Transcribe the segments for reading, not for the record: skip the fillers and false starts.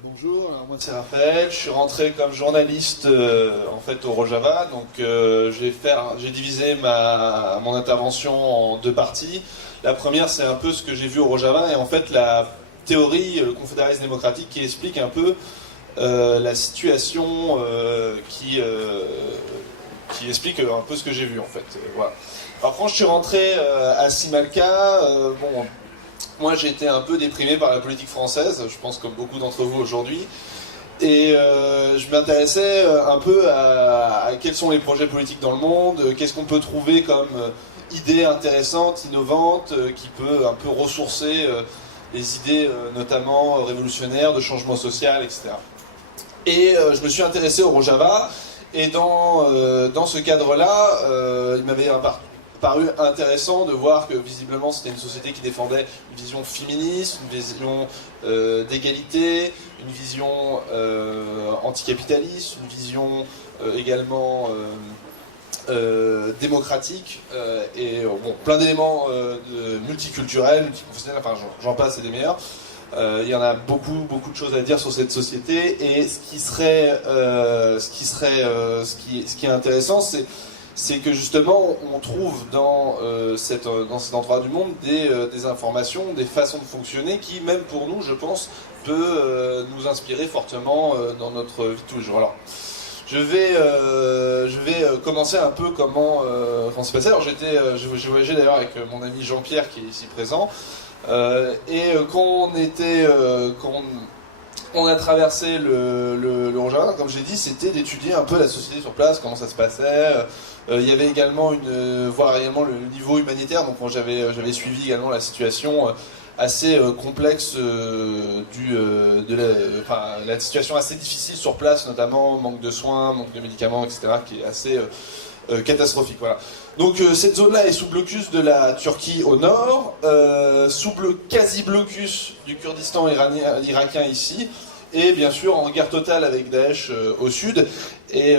Bonjour, alors moi c'est Raphaël, je suis rentré comme journaliste en fait au Rojava, donc j'ai divisé mon intervention en deux parties. La première c'est un peu ce que j'ai vu au Rojava et en fait la théorie confédéraliste démocratique qui explique un peu la situation qui explique un peu ce que j'ai vu en fait. Voilà. Alors quand je suis rentré à Simalka, bon, moi j'ai été un peu déprimé par la politique française, je pense comme beaucoup d'entre vous aujourd'hui, et je m'intéressais un peu à quels sont les projets politiques dans le monde, qu'est-ce qu'on peut trouver comme idées intéressantes, innovantes, qui peut un peu ressourcer les idées notamment révolutionnaires, de changement social, etc. Et je me suis intéressé au Rojava, et dans ce cadre-là, il m'avait paru intéressant de voir que visiblement c'était une société qui défendait une vision féministe, une vision d'égalité, une vision anticapitaliste, une vision également démocratique et bon, plein d'éléments multiculturels, multiprofessionnels, enfin j'en passe et des meilleurs. Il y en a beaucoup de choses à dire sur cette société et ce qui est intéressant c'est que justement on trouve dans cet endroit du monde des informations, des façons de fonctionner qui même pour nous je pense peut nous inspirer fortement dans notre vie de tous les jours. Alors je vais commencer un peu comment c'est passé. Alors j'ai voyagé d'ailleurs avec mon ami Jean-Pierre qui est ici présent. Quand on a traversé le Rojava, comme j'ai dit, c'était d'étudier un peu la société sur place, comment ça se passait. Il y avait également voir également le niveau humanitaire. Donc j'avais suivi également la situation assez complexe la situation assez difficile sur place, notamment manque de soins, manque de médicaments, etc., qui est assez catastrophique. Voilà. Donc cette zone-là est sous blocus de la Turquie au nord, sous quasi-blocus du Kurdistan irakien ici, et bien sûr en guerre totale avec Daesh au sud. Et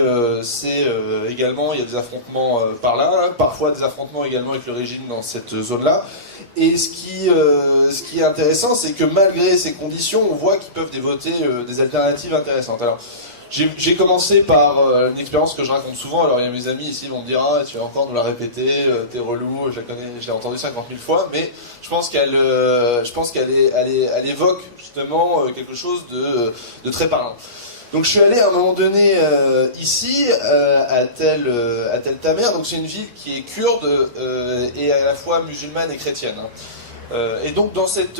également, il y a des affrontements par là, parfois des affrontements également avec le régime dans cette zone-là. Et ce qui est intéressant, c'est que malgré ces conditions, on voit qu'ils peuvent dévoter des alternatives intéressantes. Alors, j'ai commencé par une expérience que je raconte souvent. Alors il y a mes amis ici qui vont me dire ah tu vas encore nous la répéter, t'es relou, je la connais, je l'ai entendue 50 000 fois, mais je pense qu'elle évoque justement quelque chose de très parlant. Donc je suis allé à un moment donné ici à Tel Tamer, donc c'est une ville qui est kurde et à la fois musulmane et chrétienne. Et donc dans cette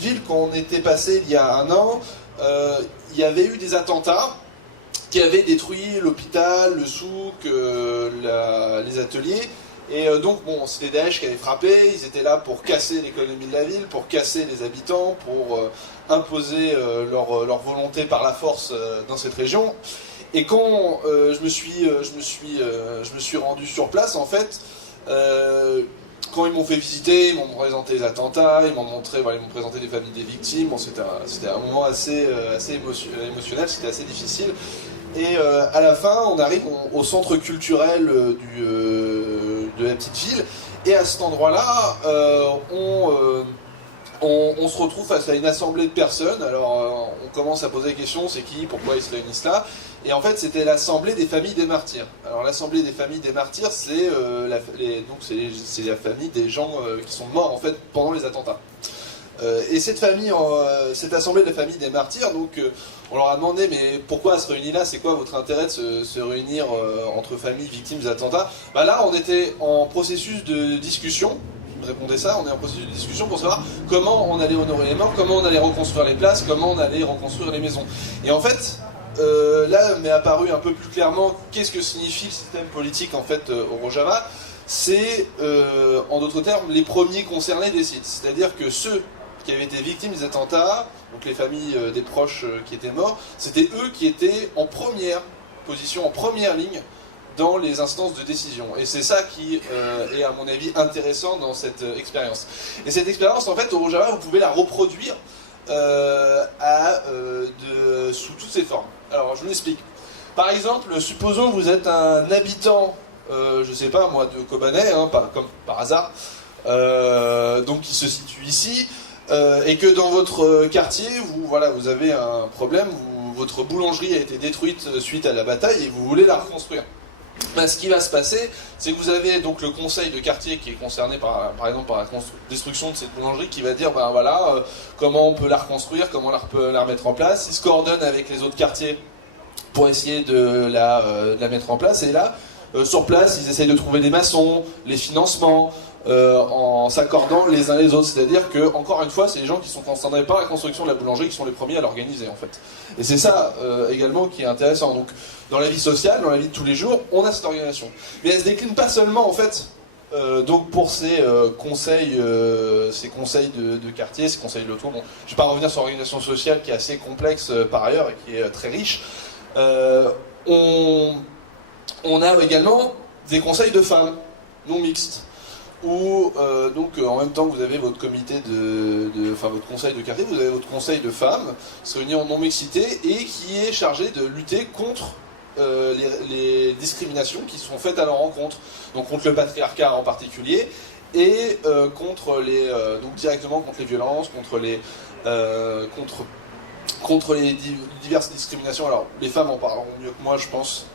ville, quand on était passé il y a un an, il y avait eu des attentats qui avaient détruit l'hôpital, le souk, les ateliers. Et donc, bon, c'était Daesh qui avait frappé, ils étaient là pour casser l'économie de la ville, pour casser les habitants, pour imposer leur volonté par la force dans cette région. Et quand je me suis rendu sur place, en fait, quand ils m'ont fait visiter, ils m'ont présenté les attentats, ils m'ont présenté les familles des victimes. Bon, c'était un moment assez émotionnel, c'était assez difficile. Et à la fin, on arrive au centre culturel de la petite ville. Et à cet endroit-là, on se retrouve face à une assemblée de personnes. Alors, on commence à poser la question, c'est qui, pourquoi ils se réunissent là? Et en fait, c'était l'Assemblée des familles des martyrs. Alors, l'Assemblée des familles des martyrs, c'est la famille des gens qui sont morts en fait pendant les attentats. Et cette assemblée des familles des martyrs, donc on leur a demandé mais pourquoi se réunir là, c'est quoi votre intérêt de se réunir entre familles victimes des attentats? Bah là, on était en processus de discussion. Ils me répondaient ça, on est en processus de discussion pour savoir comment on allait honorer les morts, comment on allait reconstruire les places, comment on allait reconstruire les maisons. Et en fait, là m'est apparu un peu plus clairement qu'est-ce que signifie le système politique en fait au Rojava. C'est, en d'autres termes, les premiers concernés décident. C'est-à-dire que ceux qui avaient été victimes des attentats, donc les familles des proches qui étaient morts, c'était eux qui étaient en première position, en première ligne dans les instances de décision. Et c'est ça qui est à mon avis intéressant dans cette expérience. Et cette expérience, en fait, au Rojava, vous pouvez la reproduire sous toutes ses formes. Alors, je vous l'explique. Par exemple, supposons que vous êtes un habitant, je sais pas moi, de Kobané, comme par hasard, donc qui se situe ici. et que dans votre quartier, vous avez un problème, votre boulangerie a été détruite suite à la bataille et vous voulez la reconstruire. Ben, ce qui va se passer, c'est que vous avez donc le conseil de quartier qui est concerné par exemple par la destruction de cette boulangerie qui va dire ben voilà comment on peut la reconstruire, comment on peut la remettre en place. Ils se coordonnent avec les autres quartiers pour essayer de la mettre en place. Et là, sur place, ils essayent de trouver des maçons, les financements, en s'accordant les uns les autres. C'est-à-dire que, encore une fois, c'est les gens qui sont concernés par la construction de la boulangerie qui sont les premiers à l'organiser, en fait. Et c'est ça également qui est intéressant. Donc, dans la vie sociale, dans la vie de tous les jours, on a cette organisation. Mais elle se décline pas seulement, en fait, donc pour ces conseils de quartier, ces conseils locaux. Bon, je ne vais pas revenir sur l'organisation sociale qui est assez complexe par ailleurs et qui est très riche. On a également des conseils de femmes non mixtes où donc en même temps que vous avez votre comité votre conseil de quartier, vous avez votre conseil de femmes qui se réunit en non mixité et qui est chargé de lutter contre les discriminations qui sont faites à leur rencontre, donc contre le patriarcat en particulier et donc directement contre les violences, contre les diverses discriminations. Alors, les femmes en parleront mieux que moi, je pense.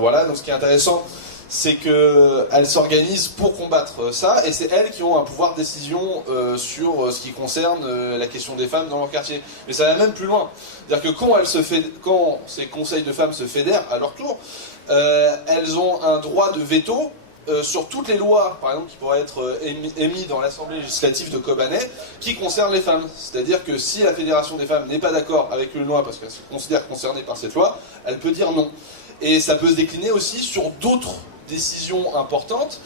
Voilà. Donc, ce qui est intéressant, c'est qu'elles s'organisent pour combattre ça, et c'est elles qui ont un pouvoir de décision sur ce qui concerne la question des femmes dans leur quartier. Mais ça va même plus loin. C'est-à-dire que quand ces conseils de femmes se fédèrent à leur tour, elles ont un droit de veto sur toutes les lois, par exemple, qui pourraient être émises dans l'Assemblée législative de Kobané, qui concernent les femmes. C'est-à-dire que si la Fédération des femmes n'est pas d'accord avec une loi, parce qu'elle se considère concernée par cette loi, elle peut dire non. Et ça peut se décliner aussi sur d'autres décisions importantes,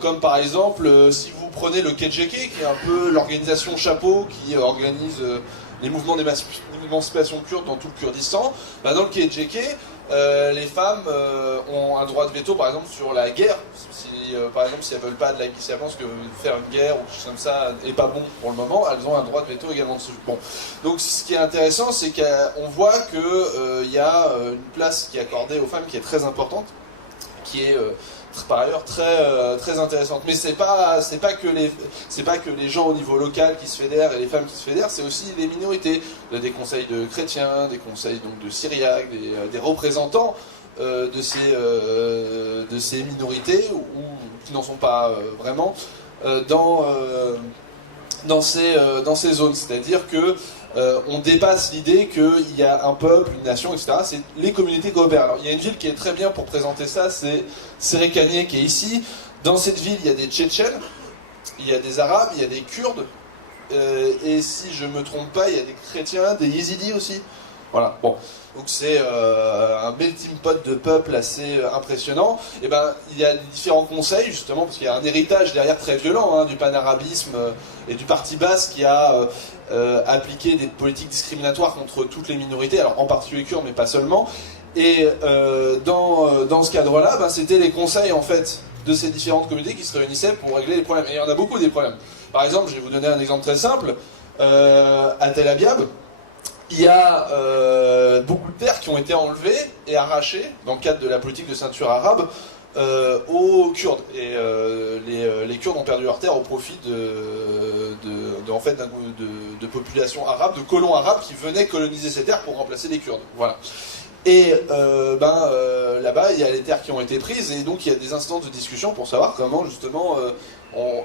comme par exemple, si vous prenez le KJK, qui est un peu l'organisation chapeau qui organise les mouvements d'émancipation kurde dans tout le Kurdistan, bah dans le KJK, les femmes ont un droit de veto, par exemple, sur la guerre. Par exemple, si elles veulent pas si elles pensent que faire une guerre ou quelque chose comme ça n'est pas bon pour le moment, elles ont un droit de veto également dessus. Bon. Donc, ce qui est intéressant, c'est qu'on voit qu'il y a une place qui est accordée aux femmes qui est très importante, qui est par ailleurs très intéressante. Mais c'est pas que les gens au niveau local qui se fédèrent et les femmes qui se fédèrent, c'est aussi les minorités. Il y a des conseils de chrétiens, des conseils donc de syriaques, des représentants de ces minorités ou qui n'en sont pas vraiment dans ces zones. C'est-à-dire que on dépasse l'idée qu'il y a un peuple, une nation, etc. C'est les communautés coopèrent. Alors, il y a une ville qui est très bien pour présenter ça, c'est Sérékaniye qui est ici. Dans cette ville, il y a des Tchétchènes, il y a des Arabes, il y a des Kurdes, et si je ne me trompe pas, il y a des chrétiens, des Yézidis aussi. Voilà, bon. Donc c'est un melting pot de peuples assez impressionnant. Et ben, il y a différents conseils, justement, parce qu'il y a un héritage derrière très violent, du panarabisme et du parti basse qui a appliqué des politiques discriminatoires contre toutes les minorités, alors en particulier kurdes, mais pas seulement. Et dans ce cadre-là, ben, c'était les conseils, en fait, de ces différentes communautés qui se réunissaient pour régler les problèmes. Et il y en a beaucoup des problèmes. Par exemple, je vais vous donner un exemple très simple. À Tel Abyad, il y a beaucoup de terres qui ont été enlevées et arrachées dans le cadre de la politique de ceinture arabe aux Kurdes. Et les Kurdes ont perdu leurs terres au profit de populations arabes, de colons arabes qui venaient coloniser ces terres pour remplacer les Kurdes. Voilà. Et là-bas, il y a les terres qui ont été prises, et donc il y a des instances de discussion pour savoir comment justement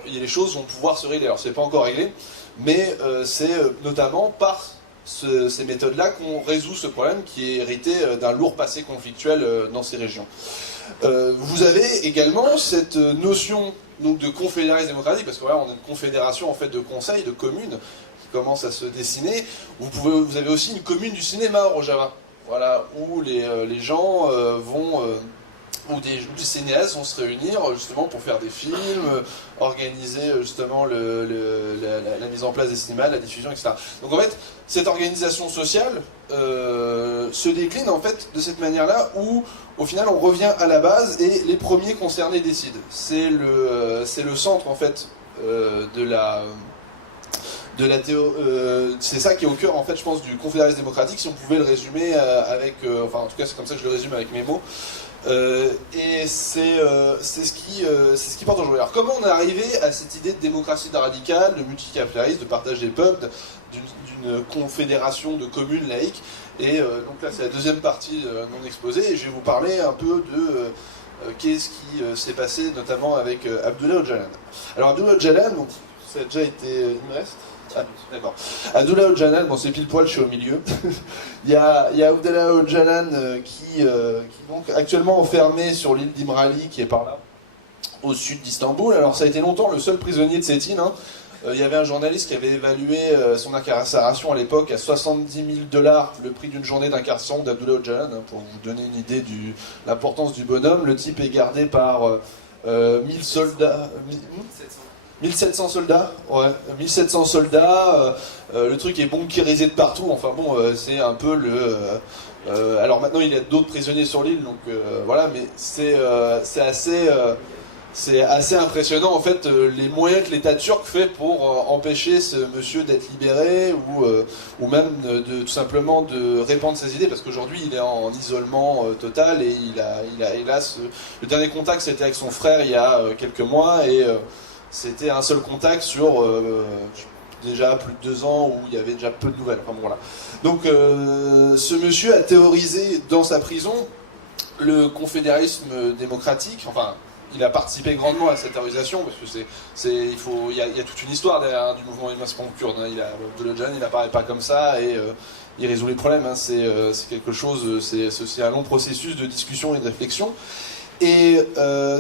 les choses vont pouvoir se régler. Alors c'est pas encore réglé, mais c'est notamment par ces méthodes-là qu'on résout ce problème qui est hérité d'un lourd passé conflictuel dans ces régions. Vous avez également cette notion donc, de confédéralisme démocratique, parce que voilà, on a une confédération en fait de conseils, de communes qui commence à se dessiner. Vous avez aussi une commune du cinéma au Rojava, voilà, où les gens où des cinéastes vont se réunir justement pour faire des films, organiser justement la mise en place des cinémas, la diffusion, etc. Donc en fait, cette organisation sociale se décline en fait de cette manière-là où au final on revient à la base et les premiers concernés décident. C'est le centre en fait c'est ça qui est au cœur en fait je pense du confédéralisme démocratique si on pouvait le résumer enfin en tout cas c'est comme ça que je le résume avec mes mots. Et c'est ce qui porte aujourd'hui. Alors comment on est arrivé à cette idée de démocratie radicale, de multicapitaliste, de partage des peuples, d'une confédération de communes laïques? Et donc là c'est la deuxième partie non exposée, et je vais vous parler un peu de qu'est-ce qui s'est passé notamment avec Abdullah Öcalan. Alors Abdullah Öcalan, donc ça a déjà été... il me reste ? Ah, d'accord. Abdullah Öcalan, bon c'est pile poil, je suis au milieu. il y a Abdullah Öcalan qui donc actuellement enfermé sur l'île d'Imrali, qui est par là, au sud d'Istanbul. Alors ça a été longtemps le seul prisonnier de cette île. Il y avait un journaliste qui avait évalué son incarcération à l'époque à $70,000, le prix d'une journée d'incarcération d'Abdullah Öcalan, pour vous donner une idée de l'importance du bonhomme. Le type est gardé par 1000 soldats... 1700 soldats, ouais, 1700 soldats, le truc est bunkérisé de partout, enfin bon, c'est un peu le... alors maintenant il y a d'autres prisonniers sur l'île, donc voilà, mais c'est assez impressionnant en fait les moyens que l'État turc fait pour empêcher ce monsieur d'être libéré ou même tout simplement de répandre ses idées, parce qu'aujourd'hui il est en isolement total et il a hélas... Le dernier contact c'était avec son frère il y a quelques mois et... c'était un seul contact sur déjà plus de 2 ans où il y avait déjà peu de nouvelles. Enfin, bon, voilà. Donc ce monsieur a théorisé dans sa prison le confédéralisme démocratique. Enfin, il a participé grandement à cette théorisation parce que il y a toute une histoire derrière du mouvement émancipant kurde. Abdullah Öcalan, il n'apparaît pas comme ça et il résout les problèmes. C'est quelque chose, c'est un long processus de discussion et de réflexion. Et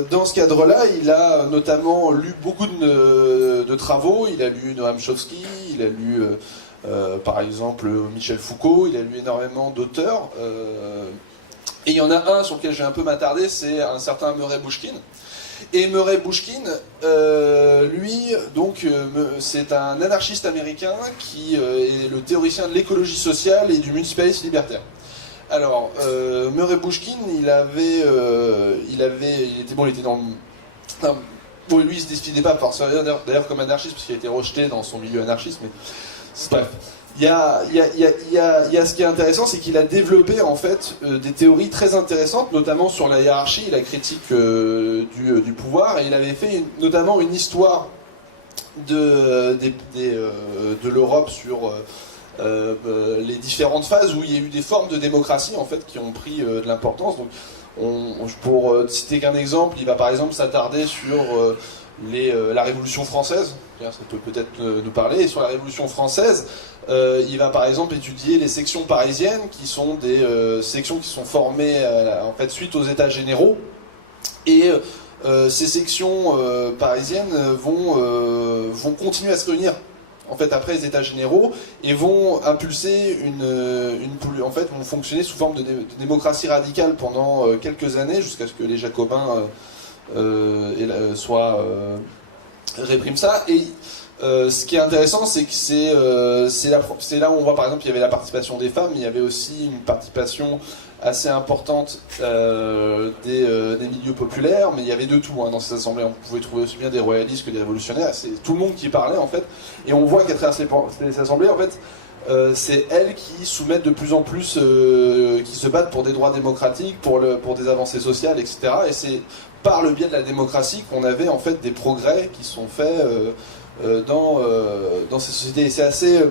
dans ce cadre-là, il a notamment lu beaucoup de travaux. Il a lu Noam Chomsky, il a lu par exemple Michel Foucault, il a lu énormément d'auteurs. Et il y en a un sur lequel je vais un peu m'attarder, c'est un certain Murray Bookchin. Et Murray Bookchin, lui, donc, c'est un anarchiste américain qui est le théoricien de l'écologie sociale et du municipalisme libertaire. Alors, Murray Bookchin, il était dans le... Bon, lui, il se définissait pas forcément d'ailleurs comme anarchiste, parce qu'il a été rejeté dans son milieu anarchiste, mais... Bref. Il y a ce qui est intéressant, c'est qu'il a développé en fait des théories très intéressantes, notamment sur la hiérarchie, la critique du pouvoir, et il avait fait notamment une histoire de l'Europe sur... les différentes phases où il y a eu des formes de démocratie en fait qui ont pris de l'importance. Donc, pour citer qu'un exemple, il va par exemple s'attarder sur la Révolution française. Ça peut peut-être nous parler. Et sur la Révolution française, il va par exemple étudier les sections parisiennes, qui sont des sections qui sont formées en fait suite aux États généraux. Et ces sections parisiennes vont continuer à se réunir en fait après les états généraux et vont impulser en fait vont fonctionner sous forme de démocratie radicale pendant quelques années jusqu'à ce que les Jacobins répriment ça. Et ce qui est intéressant, c'est que c'est là où on voit par exemple il y avait la participation des femmes, mais il y avait aussi une participation assez importante des milieux populaires, mais il y avait de tout dans ces assemblées. On pouvait trouver aussi bien des royalistes que des révolutionnaires. C'est tout le monde qui parlait en fait, et on voit qu'à travers ces assemblées, en fait, c'est elles qui soumettent de plus en plus, qui se battent pour des droits démocratiques, pour des avancées sociales, etc. Et c'est par le biais de la démocratie qu'on avait en fait des progrès qui sont faits dans ces sociétés. Et c'est assez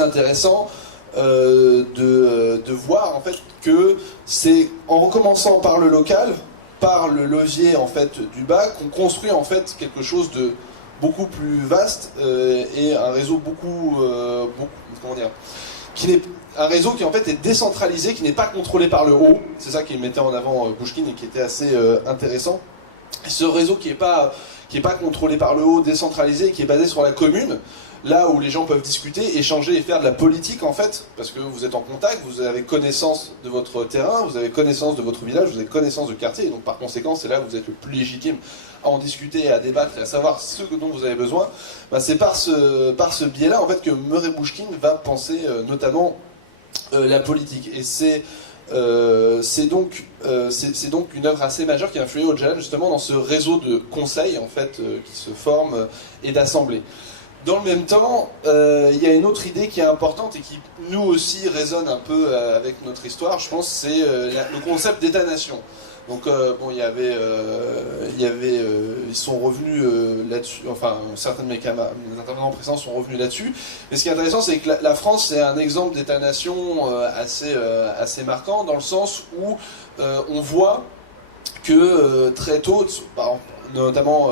intéressant de voir en fait que c'est en recommençant par le local, par le levier en fait du bas, qu'on construit en fait quelque chose de beaucoup plus vaste et un réseau beaucoup comment dire, un réseau qui en fait est décentralisé, qui n'est pas contrôlé par le haut. C'est ça qu'il mettait en avant Bookchin et qui était assez intéressant. Et ce réseau qui est pas contrôlé par le haut, décentralisé, qui est basé sur la commune, là où les gens peuvent discuter, échanger et faire de la politique en fait, parce que vous êtes en contact, vous avez connaissance de votre terrain, vous avez connaissance de votre village, vous avez connaissance de quartier, et donc par conséquent c'est là où vous êtes le plus légitime à en discuter, à débattre et à savoir ce dont vous avez besoin. C'est par ce biais-là en fait que Murray Bookchin va penser notamment la politique. Et c'est donc une œuvre assez majeure qui a influé Öcalan justement dans ce réseau de conseils en fait qui se forme et d'assemblées. Dans le même temps, il y a une autre idée qui est importante et qui nous aussi résonne un peu avec notre histoire, je pense, c'est le concept d'État-nation. Donc bon, ils sont revenus là-dessus, enfin certains de mes intervenants précédents sont revenus là-dessus. Mais ce qui est intéressant, c'est que la France, c'est un exemple d'État-nation assez marquant, dans le sens où on voit que très tôt, notamment,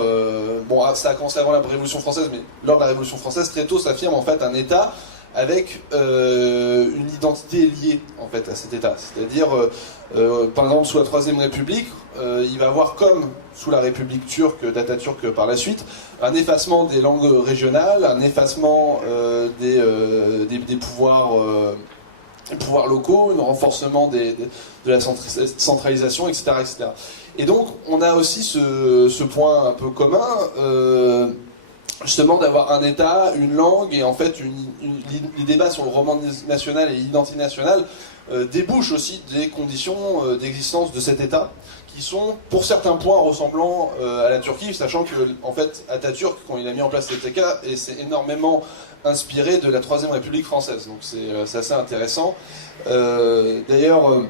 bon, ça a commencé avant la Révolution française, mais lors de la Révolution française, très tôt s'affirme en fait un État avec une identité liée en fait à cet État. C'est-à-dire, par exemple, sous la Troisième République, il va avoir, comme sous la République turque d'Atatürk par la suite, un effacement des langues régionales, un effacement des pouvoirs locaux, un renforcement de la centralisation, etc., etc. Et donc, on a aussi ce point un peu commun, justement d'avoir un État, une langue, et en fait, les débats sur le roman national et l'identité nationale débouchent aussi des conditions d'existence de cet État, qui sont, pour certains points, ressemblants à la Turquie, sachant que, en fait, Atatürk, quand il a mis en place cet État, s'est énormément inspiré de la Troisième République française. Donc c'est assez intéressant. D'ailleurs,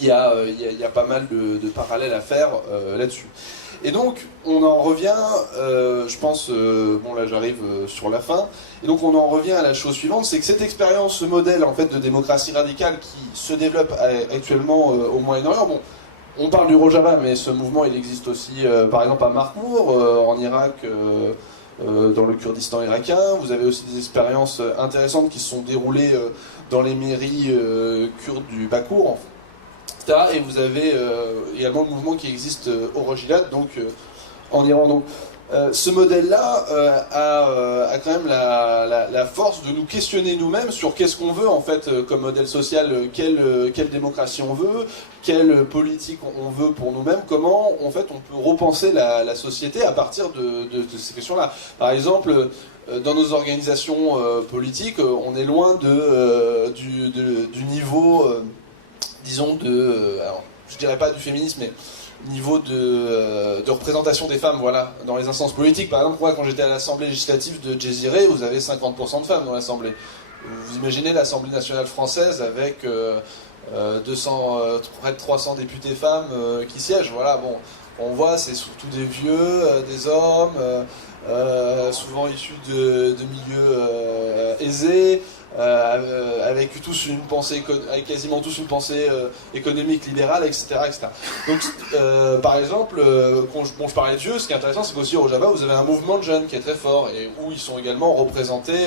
il y a pas mal de parallèles à faire là-dessus. Et donc, on en revient, je pense, bon là j'arrive sur la fin, et donc on en revient à la chose suivante, c'est que cette expérience, ce modèle en fait de démocratie radicale qui se développe actuellement au Moyen-Orient, bon, on parle du Rojava, mais ce mouvement il existe aussi par exemple à Marmour, en Irak, dans le Kurdistan irakien. Vous avez aussi des expériences intéressantes qui se sont déroulées dans les mairies kurdes du Bakour, etc. Et vous avez également le mouvement qui existe au Rojhilat, donc en Iran. Donc, ce modèle-là a quand même la force de nous questionner nous-mêmes sur qu'est-ce qu'on veut en fait comme modèle social, quelle démocratie on veut, quelle politique on veut pour nous-mêmes, comment en fait on peut repenser la société à partir de ces questions-là. Par exemple, dans nos organisations politiques, on est loin du niveau, disons, alors, je dirais pas du féminisme, mais niveau de représentation des femmes, voilà, dans les instances politiques. Par exemple, moi, quand j'étais à l'Assemblée législative de Djeziré, vous avez 50% de femmes dans l'Assemblée. Vous imaginez l'Assemblée nationale française avec près de 300 députés femmes qui siègent. Voilà, bon, on voit, c'est surtout des vieux, des hommes, souvent issus de milieux aisés, avec tous une pensée, avec quasiment tous une pensée économique libérale, etc., etc. Donc, par exemple, quand je parlais de vieux, ce qui est intéressant, c'est qu'aussi au Rojava, vous avez un mouvement de jeunes qui est très fort et où ils sont également représentés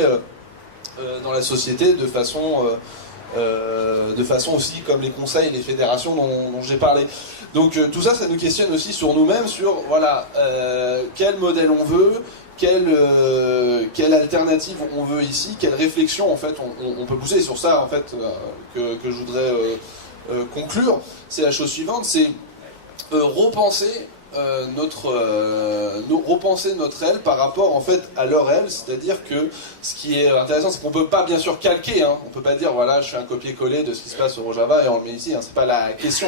dans la société de façon aussi comme les conseils et les fédérations dont j'ai parlé. Donc tout ça, ça nous questionne aussi sur nous-mêmes, sur voilà quel modèle on veut, quelle alternative on veut ici, quelle réflexion en fait on peut pousser. Et sur ça en fait que je voudrais conclure, c'est la chose suivante, c'est repenser repenser notre elle par rapport en fait à leur elle, c'est-à-dire que ce qui est intéressant, c'est qu'on peut pas bien sûr calquer, hein, on peut pas dire voilà je fais un copier-coller de ce qui se passe au Rojava et on le met ici, hein, c'est pas la question,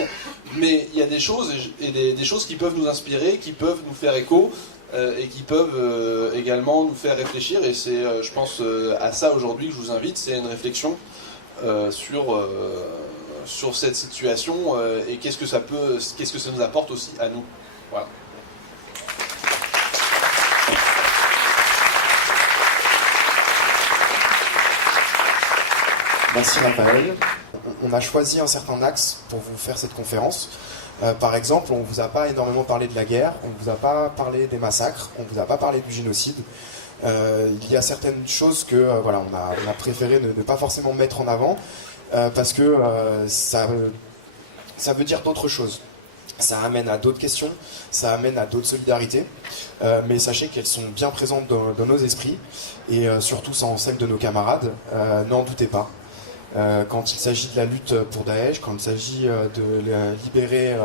mais il y a des choses et des choses qui peuvent nous inspirer, qui peuvent nous faire écho et qui peuvent également nous faire réfléchir, et c'est je pense à ça aujourd'hui que je vous invite, c'est une réflexion sur cette situation et qu'est-ce que ça nous apporte aussi à nous. Voilà. Merci Raphaël. On a choisi un certain axe pour vous faire cette conférence. Par exemple, on ne vous a pas énormément parlé de la guerre, on ne vous a pas parlé des massacres, on ne vous a pas parlé du génocide. Il y a certaines choses que voilà, on a préféré ne pas forcément mettre en avant parce que ça veut dire d'autres choses. Ça amène à d'autres questions, ça amène à d'autres solidarités, mais sachez qu'elles sont bien présentes dans nos esprits et surtout dans celles de nos camarades, n'en doutez pas. Quand il s'agit de la lutte pour Daesh, quand il s'agit de libérer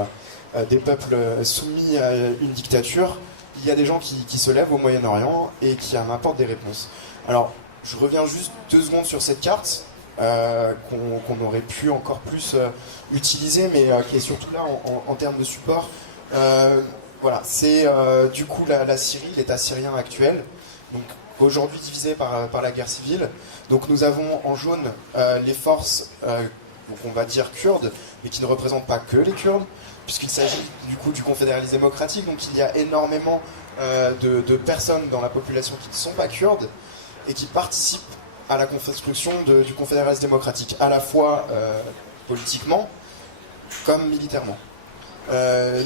des peuples soumis à une dictature, il y a des gens qui se lèvent au Moyen-Orient et qui m'apportent des réponses. Alors, je reviens juste 2 secondes sur cette carte. Qu'on aurait pu encore plus utiliser, mais qui est surtout là en termes de support. Voilà, c'est du coup la Syrie, l'État syrien actuel, donc aujourd'hui divisé par la guerre civile. Donc nous avons en jaune les forces, donc on va dire kurdes, mais qui ne représentent pas que les Kurdes. puisqu'il s'agit du coup du confédéralisme démocratique. Donc il y a énormément de personnes dans la population qui ne sont pas kurdes et qui participent à la construction du confédéralisme démocratique, à la fois politiquement comme militairement.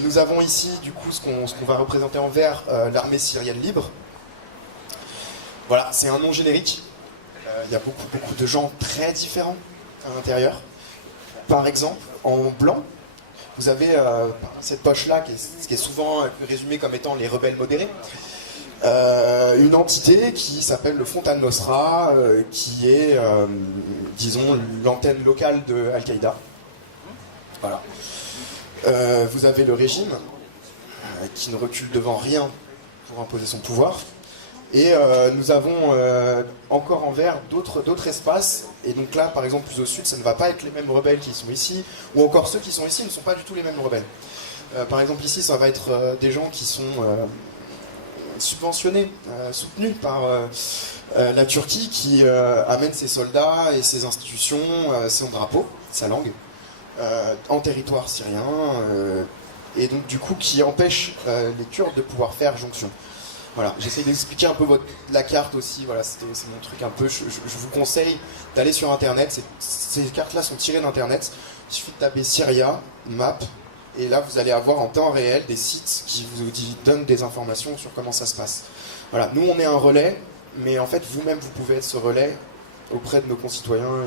Nous avons ici du coup ce qu'on va représenter en vert, l'armée syrienne libre. Voilà, c'est un nom générique. Il y a beaucoup de gens très différents à l'intérieur. Par exemple, en blanc, vous avez cette poche-là qui est souvent résumée comme étant les rebelles modérés. Une entité qui s'appelle le Front al-Nosra, qui est, disons, l'antenne locale de Al-Qaïda. Voilà. Vous avez le régime, qui ne recule devant rien pour imposer son pouvoir. Et nous avons encore en vert d'autres espaces. Et donc là, par exemple, plus au sud, ça ne va pas être les mêmes rebelles qui sont ici. Ou encore ceux qui sont ici ne sont pas du tout les mêmes rebelles. Par exemple, ici, ça va être des gens qui sont subventionnés, soutenus par la Turquie, qui amène ses soldats et ses institutions, son drapeau, sa langue, en territoire syrien. Et donc, du coup, qui empêche les Kurdes de pouvoir faire jonction. Voilà, j'essaie d'expliquer un peu la carte aussi, voilà, c'est mon truc un peu, je vous conseille d'aller sur internet, ces cartes-là sont tirées d'internet, il suffit de taper Syria, map, et là vous allez avoir en temps réel des sites qui vous donnent des informations sur comment ça se passe. Voilà, nous on est un relais, mais en fait vous-même vous pouvez être ce relais auprès de nos concitoyens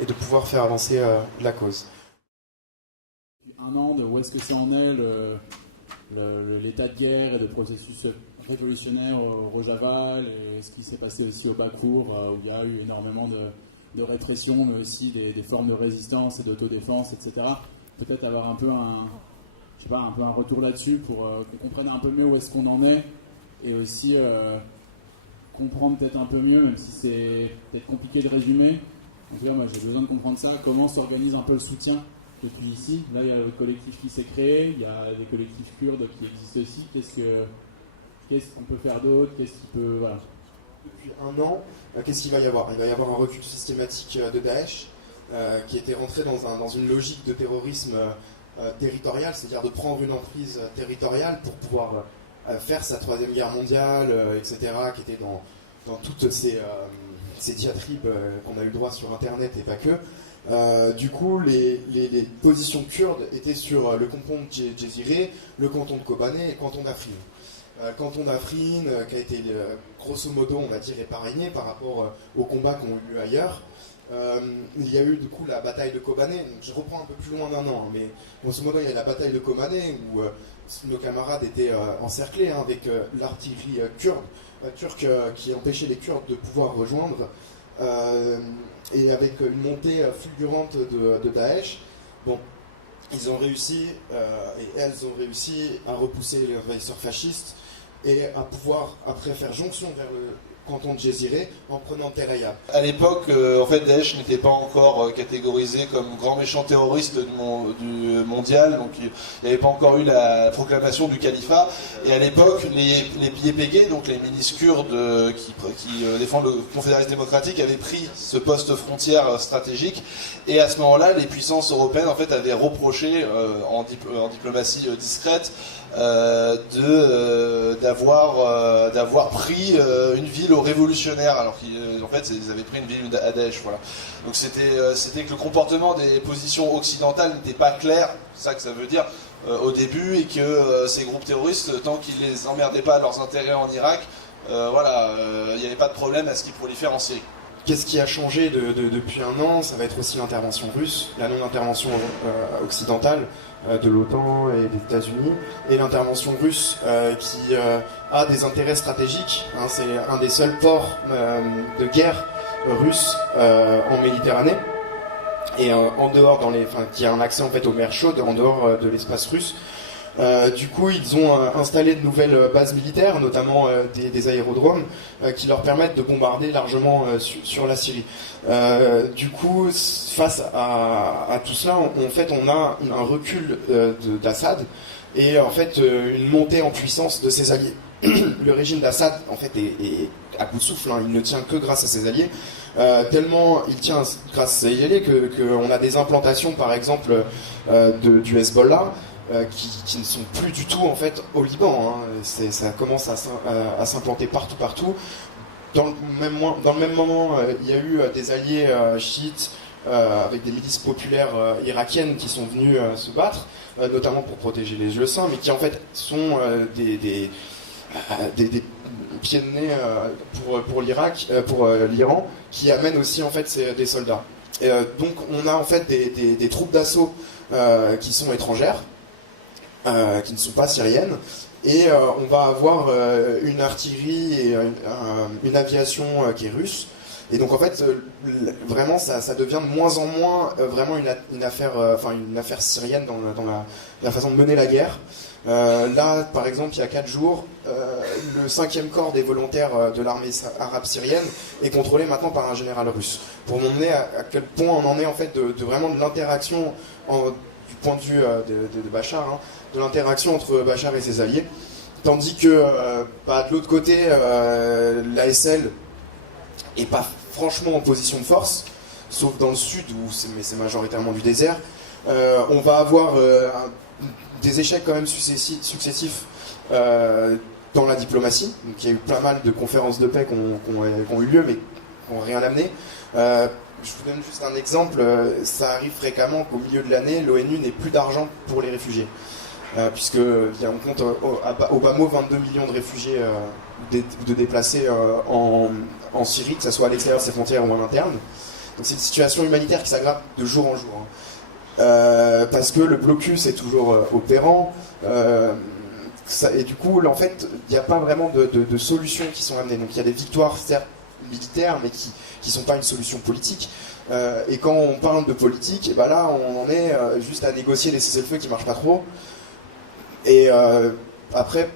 et de pouvoir faire avancer la cause. Un an de où est-ce que ça en est l'état de guerre et de processus révolutionnaire au Rojava, et ce qui s'est passé aussi au Bakour, où il y a eu énormément de répression, mais aussi des formes de résistance et d'autodéfense, etc. Peut-être avoir un peu un retour là-dessus pour qu'on comprenne un peu mieux où est-ce qu'on en est, et aussi comprendre peut-être un peu mieux, même si c'est peut-être compliqué de résumer. En tout cas, moi j'ai besoin de comprendre ça, comment s'organise un peu le soutien depuis ici. Là, il y a le collectif qui s'est créé, il y a des collectifs kurdes qui existent aussi. Qu'est-ce qu'on peut faire d'autre? Voilà. Depuis un an, qu'est-ce qu'il va y avoir? Il va y avoir un recul systématique de Daesh, qui était rentré dans une logique de terrorisme territorial, c'est-à-dire de prendre une emprise territoriale pour pouvoir faire sa troisième guerre mondiale, etc., qui était dans toutes ces diatribes qu'on a eu le droit sur Internet et pas que. Du coup, les positions kurdes étaient sur le canton de Jeziré, le canton de Kobané et le canton d'Afrine. Canton d'Afrine, qui a été grosso modo, on va dire, épargné par rapport aux combats qui ont eu lieu ailleurs. Il y a eu du coup la bataille de Kobané, donc je reprends un peu plus loin d'un an, mais grosso modo il y a la bataille de Kobané où nos camarades étaient encerclés avec l'artillerie turque qui empêchait les Kurdes de pouvoir rejoindre, et avec une montée fulgurante de Daesh. Bon, ils ont réussi, et elles ont réussi à repousser les envahisseurs fascistes et à pouvoir après faire jonction vers le canton de Jeziré en prenant Tel Abyad. À l'époque, en fait, Daesh n'était pas encore catégorisé comme grand méchant terroriste du mondial, donc il n'y avait pas encore eu la proclamation du califat. Et à l'époque, les YPG, donc les milices kurdes qui défendent le confédéralisme démocratique, avaient pris ce poste frontière stratégique. Et à ce moment-là, les puissances européennes en fait avaient reproché en diplomatie discrète d'avoir pris une ville aux révolutionnaires, alors qu'en fait ils avaient pris une ville à Daesh. Voilà. Donc c'était que le comportement des positions occidentales n'était pas clair, c'est ça que ça veut dire, au début, et que ces groupes terroristes, tant qu'ils les emmerdaient pas à leurs intérêts en Irak, il n'y avait pas de problème à ce qu'ils prolifèrent en Syrie. Qu'est-ce qui a changé depuis un an? Ça va être aussi l'intervention russe, la non-intervention occidentale de l'OTAN et des États-Unis, et l'intervention russe qui a des intérêts stratégiques. C'est un des seuls ports de guerre russes en Méditerranée, et en dehors qui a un accès en fait aux mers chaudes en dehors de l'espace russe. Du coup, ils ont installé de nouvelles bases militaires, notamment des aérodromes, qui leur permettent de bombarder largement sur la Syrie. Du coup, face à tout cela, on a un recul d'Assad et en fait une montée en puissance de ses alliés. Le régime d'Assad, en fait, est à bout de souffle. Il ne tient que grâce à ses alliés. Tellement il tient grâce à ses alliés qu'on a des implantations, par exemple, du Hezbollah. qui ne sont plus du tout en fait au Liban. Ça commence à s'implanter partout. Dans le même moment, il y a eu des alliés chiites avec des milices populaires irakiennes qui sont venues se battre, notamment pour protéger les lieux saints, mais qui en fait sont des pieds de nez pour l'Iran, qui amènent aussi en fait des soldats. Donc on a en fait des troupes d'assaut qui sont étrangères, qui ne sont pas syriennes, et on va avoir une artillerie et une aviation qui est russe. Et donc en fait, vraiment, ça devient de moins en moins vraiment une affaire syrienne dans la façon de mener la guerre. Là, par exemple, il y a 4 jours, le 5e corps des volontaires de l'armée arabe syrienne est contrôlé maintenant par un général russe. Pour montrer à quel point on en est en fait de vraiment de l'interaction du point de vue de Bachar, de l'interaction entre Bachar et ses alliés. Tandis que de l'autre côté, l'ASL est pas franchement en position de force, sauf dans le sud où c'est majoritairement du désert. On va avoir des échecs quand même successifs dans la diplomatie. Donc il y a eu pas mal de conférences de paix qui ont eu lieu mais qui n'ont rien amené. Je vous donne juste un exemple, ça arrive fréquemment qu'au milieu de l'année, l'ONU n'ait plus d'argent pour les réfugiés. Puisque on compte au bas mot 22 millions de réfugiés de déplacés en Syrie, que ce soit à l'extérieur de ses frontières ou en interne. Donc c'est une situation humanitaire qui s'aggrave de jour en jour. Parce que le blocus est toujours opérant. Et du coup, en fait, il n'y a pas vraiment de solutions qui sont amenées. Donc il y a des victoires, certes, militaires, mais qui ne sont pas une solution politique. Et quand on parle de politique, et là, on en est juste à négocier les cessez-le-feu qui ne marchent pas trop. Et après,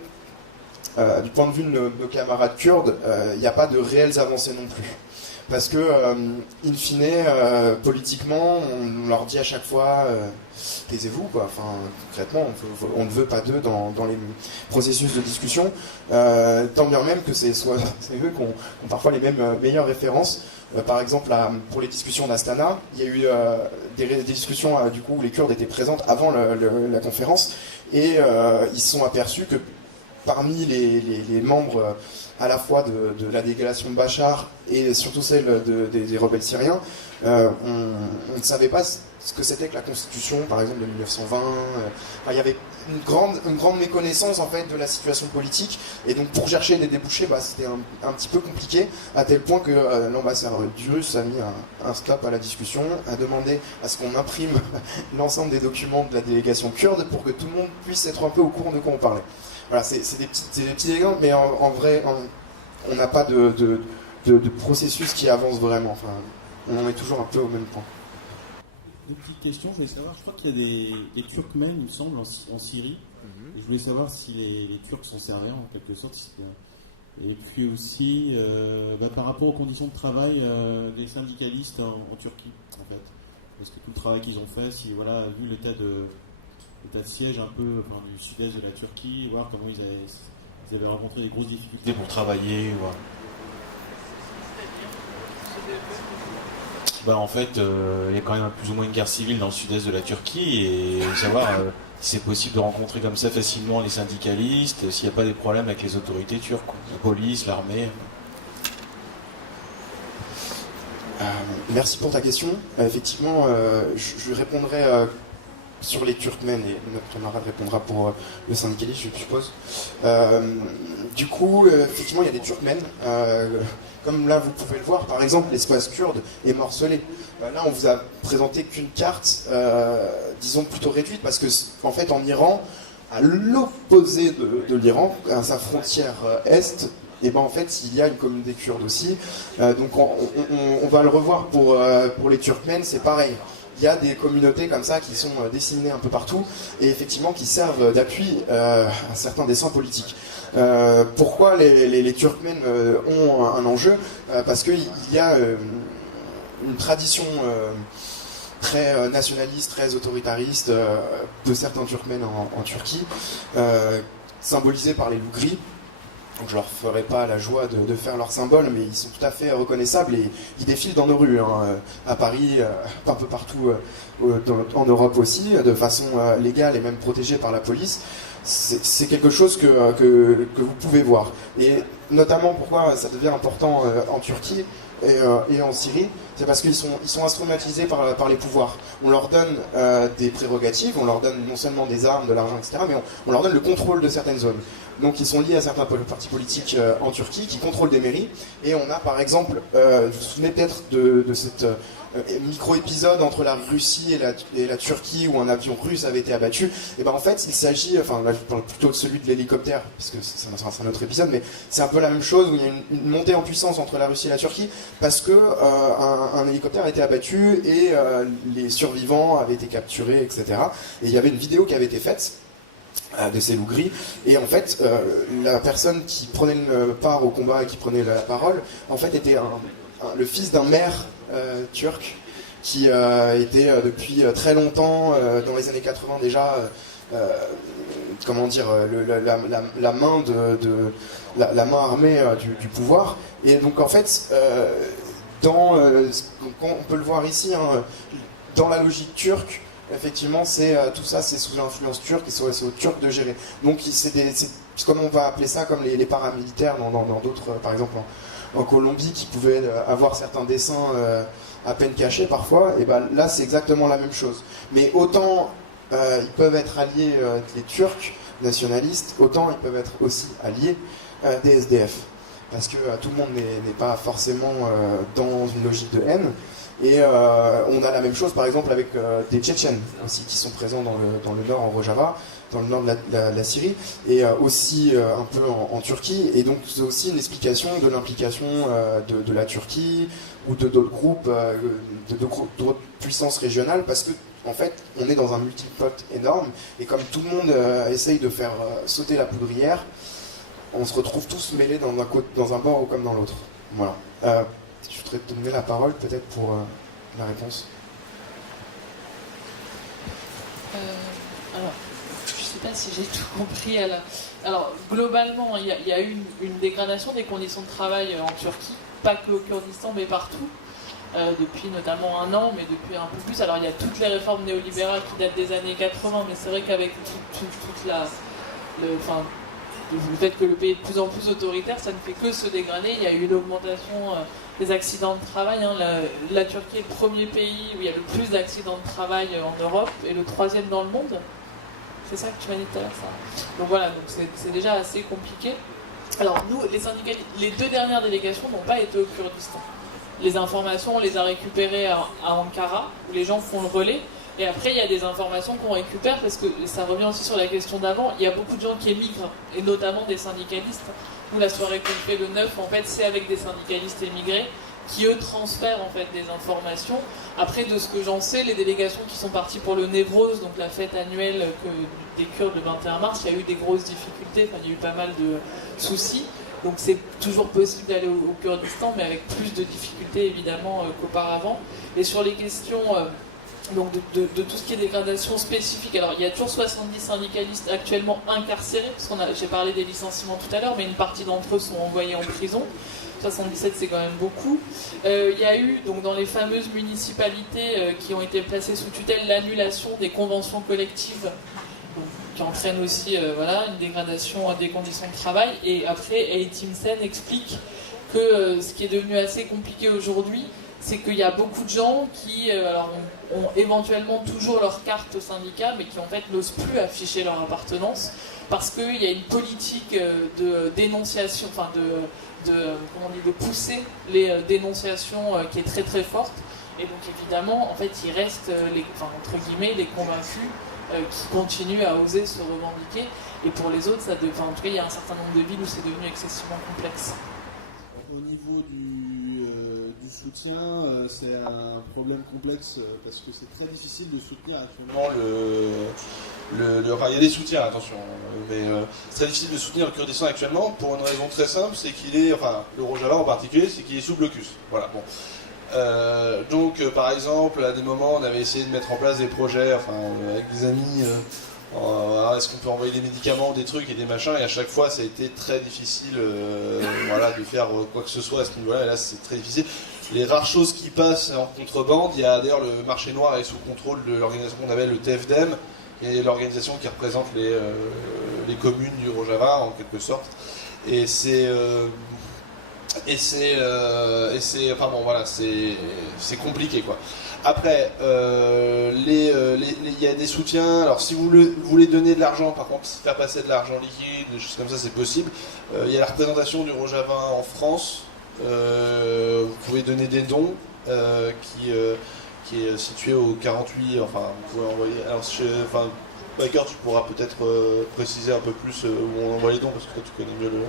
du point de vue de nos camarades kurdes, il n'y a pas de réelles avancées non plus. Parce que, in fine, politiquement, on leur dit à chaque fois taisez-vous, quoi. Enfin, concrètement, on ne veut pas d'eux dans les processus de discussion. Tant bien même que c'est eux qui ont parfois les meilleures références. Par exemple, pour les discussions d'Astana, il y a eu des discussions du coup, où les Kurdes étaient présentes avant la conférence, et ils se sont aperçus que parmi les membres à la fois de la délégation de Bachar et surtout celle des rebelles syriens, on ne savait pas ce que c'était que la constitution, par exemple, de 1920. Il y avait une grande méconnaissance en fait de la situation politique, et donc pour chercher des débouchés, c'était un petit peu compliqué, à tel point que l'ambassadeur russe a mis un stop à la discussion, a demandé à ce qu'on imprime l'ensemble des documents de la délégation kurde pour que tout le monde puisse être un peu au courant de quoi on parlait. Voilà, c'est des petits exemples, mais en vrai, on n'a pas de processus qui avance vraiment. Enfin, on en est toujours un peu au même point. Une petite question, je voulais savoir, je crois qu'il y a des Turkmènes, il me semble, en Syrie. Et je voulais savoir si les Turcs sont sérieux en quelque sorte. Et puis aussi, par rapport aux conditions de travail des syndicalistes en Turquie, en fait. Parce que tout le travail qu'ils ont fait, vu l'état de siège un peu du sud-est de la Turquie, voir comment ils avaient rencontré des grosses difficultés pour travailler. Voilà. En fait, il y a quand même plus ou moins une guerre civile dans le sud-est de la Turquie, et savoir si c'est possible de rencontrer comme ça facilement les syndicalistes, s'il n'y a pas des problèmes avec les autorités turques, la police, l'armée. Merci pour ta question. Effectivement, je répondrai sur les Turkmènes, et notre camarade répondra pour le syndicalisme, je suppose. Du coup, effectivement, il y a des Turkmènes. Comme là, vous pouvez le voir, par exemple, l'espace kurde est morcelé. Là, on vous a présenté qu'une carte, disons, plutôt réduite, parce que, en fait, en Iran, à l'opposé de l'Iran, à sa frontière est, en fait, il y a une communauté kurde aussi. Donc, on va le revoir pour les Turkmènes, c'est pareil. Il y a des communautés comme ça qui sont disséminées un peu partout, et effectivement qui servent d'appui à certains dessins politiques. Pourquoi les Turkmènes ont un enjeu ? Parce qu'il y a une tradition très nationaliste, très autoritariste de certains Turkmènes en Turquie, symbolisée par les loups gris. Donc je leur ferai pas la joie de faire leur symbole, mais ils sont tout à fait reconnaissables et ils défilent dans nos rues, hein, à Paris, un peu partout en Europe aussi, de façon légale et même protégée par la police. C'est quelque chose que vous pouvez voir. Et notamment pourquoi ça devient important en Turquie et en Syrie, c'est parce qu'ils sont instrumentalisés par les pouvoirs. On leur donne des prérogatives, on leur donne non seulement des armes, de l'argent, etc., mais on leur donne le contrôle de certaines zones. Donc ils sont liés à certains partis politiques en Turquie qui contrôlent des mairies. Et on a par exemple, vous vous souvenez peut-être de cette micro-épisode entre la Russie et la Turquie où un avion russe avait été abattu. Et ben en fait il s'agit, enfin là je parle plutôt de celui de l'hélicoptère, parce que c'est un autre épisode, mais c'est un peu la même chose où il y a une montée en puissance entre la Russie et la Turquie parce que un hélicoptère a été abattu et les survivants avaient été capturés, etc. Et il y avait une vidéo qui avait été faite de ces loups gris, et en fait la personne qui prenait part au combat et qui prenait la parole en fait était le fils d'un maire turc qui était depuis très longtemps dans les années 80 déjà comment dire la main la main armée du pouvoir. Et donc en fait on peut le voir ici, hein, dans la logique turque. Effectivement, tout ça, c'est sous l'influence turque et c'est aux Turcs de gérer. Donc, c'est comme on va appeler ça, comme les paramilitaires dans d'autres, par exemple en Colombie, qui pouvaient avoir certains dessins à peine cachés parfois. Et ben là, c'est exactement la même chose. Mais autant ils peuvent être alliés les Turcs nationalistes, autant ils peuvent être aussi alliés des SDF, parce que tout le monde n'est pas forcément dans une logique de haine. Et on a la même chose par exemple avec des Tchétchènes aussi qui sont présents dans le nord en Rojava, dans le nord de la Syrie, et aussi un peu en Turquie. Et donc c'est aussi une explication de l'implication de la Turquie ou de d'autres groupes, d'autres puissances régionales, parce que en fait on est dans un multipote énorme, et comme tout le monde essaye de faire sauter la poudrière, on se retrouve tous mêlés dans un bord ou comme dans l'autre. Voilà. Je voudrais te donner la parole peut-être pour la réponse. Alors, je ne sais pas si j'ai tout compris. Alors, globalement, il y a eu une dégradation des conditions de travail en Turquie, pas que au Kurdistan, mais partout, depuis notamment 1 an, mais depuis un peu plus. Alors, il y a toutes les réformes néolibérales qui datent des années 80, mais c'est vrai qu'avec toute le fait que le pays est de plus en plus autoritaire, ça ne fait que se dégrader. Il y a eu une augmentation des accidents de travail. Hein. La Turquie est le premier pays où il y a le plus d'accidents de travail en Europe et le 3e dans le monde. C'est ça que tu m'as dit tout à l'heure, ça. Donc voilà, c'est déjà assez compliqué. Alors nous, les syndicalistes, les 2 dernières délégations n'ont pas été au Kurdistan. Les informations, on les a récupérées à Ankara, où les gens font le relais. Et après, il y a des informations qu'on récupère, parce que ça revient aussi sur la question d'avant. Il y a beaucoup de gens qui émigrent, et notamment des syndicalistes. Où la soirée qu'on fait le 9, en fait, c'est avec des syndicalistes émigrés qui, eux, transfèrent en fait des informations. Après, de ce que j'en sais, les délégations qui sont parties pour le Newroz, donc la fête annuelle des Kurdes le 21 mars, il y a eu des grosses difficultés, il y a eu pas mal de soucis. Donc c'est toujours possible d'aller au Kurdistan, mais avec plus de difficultés, évidemment, qu'auparavant. Et sur les questions... donc de tout ce qui est dégradation spécifique. Alors il y a toujours 70 syndicalistes actuellement incarcérés, parce j'ai parlé des licenciements tout à l'heure, mais une partie d'entre eux sont envoyés en prison. 77, c'est quand même beaucoup. Il y a eu, donc, dans les fameuses municipalités qui ont été placées sous tutelle, l'annulation des conventions collectives, donc, qui entraîne aussi une dégradation des conditions de travail. Et après, Eytim Sen explique que ce qui est devenu assez compliqué aujourd'hui, c'est qu'il y a beaucoup de gens qui ont éventuellement toujours leur carte au syndicat, mais qui en fait n'osent plus afficher leur appartenance, parce qu'il y a une politique de dénonciation, enfin de pousser les dénonciations qui est très très forte. Et donc évidemment, en fait, il reste entre guillemets les convaincus qui continuent à oser se revendiquer. Et pour les autres, en tout cas, il y a un certain nombre de villes où c'est devenu excessivement complexe. Au niveau du soutien, c'est un problème complexe parce que c'est très difficile de soutenir actuellement enfin, il y a des soutiens, attention, mais c'est très difficile de soutenir le Kurdistan actuellement pour une raison très simple, c'est qu'il est, enfin le Rojava en particulier, c'est qu'il est sous blocus. Voilà, bon. Donc par exemple, à des moments, on avait essayé de mettre en place des projets, avec des amis Voilà, est-ce qu'on peut envoyer des médicaments, des trucs et des machins, et à chaque fois ça a été très difficile voilà, de faire quoi que ce soit à ce niveau-là, et là c'est très difficile. Les rares choses qui passent en contrebande, il y a d'ailleurs le marché noir est sous contrôle de l'organisation qu'on appelle le TFDM, qui est l'organisation qui représente les communes du Rojava en quelque sorte. Et c'est enfin bon voilà, c'est compliqué quoi. Après, il y a des soutiens. Alors, si vous voulez donner de l'argent, par contre, faire passer de l'argent liquide, des choses comme ça, c'est possible. Il y a la représentation du Rojava en France. Vous pouvez donner des dons, qui est situé au 48. Enfin, vous pouvez envoyer. Alors, Baker, tu pourras peut-être préciser un peu plus où on envoie les dons, parce que toi, tu connais mieux le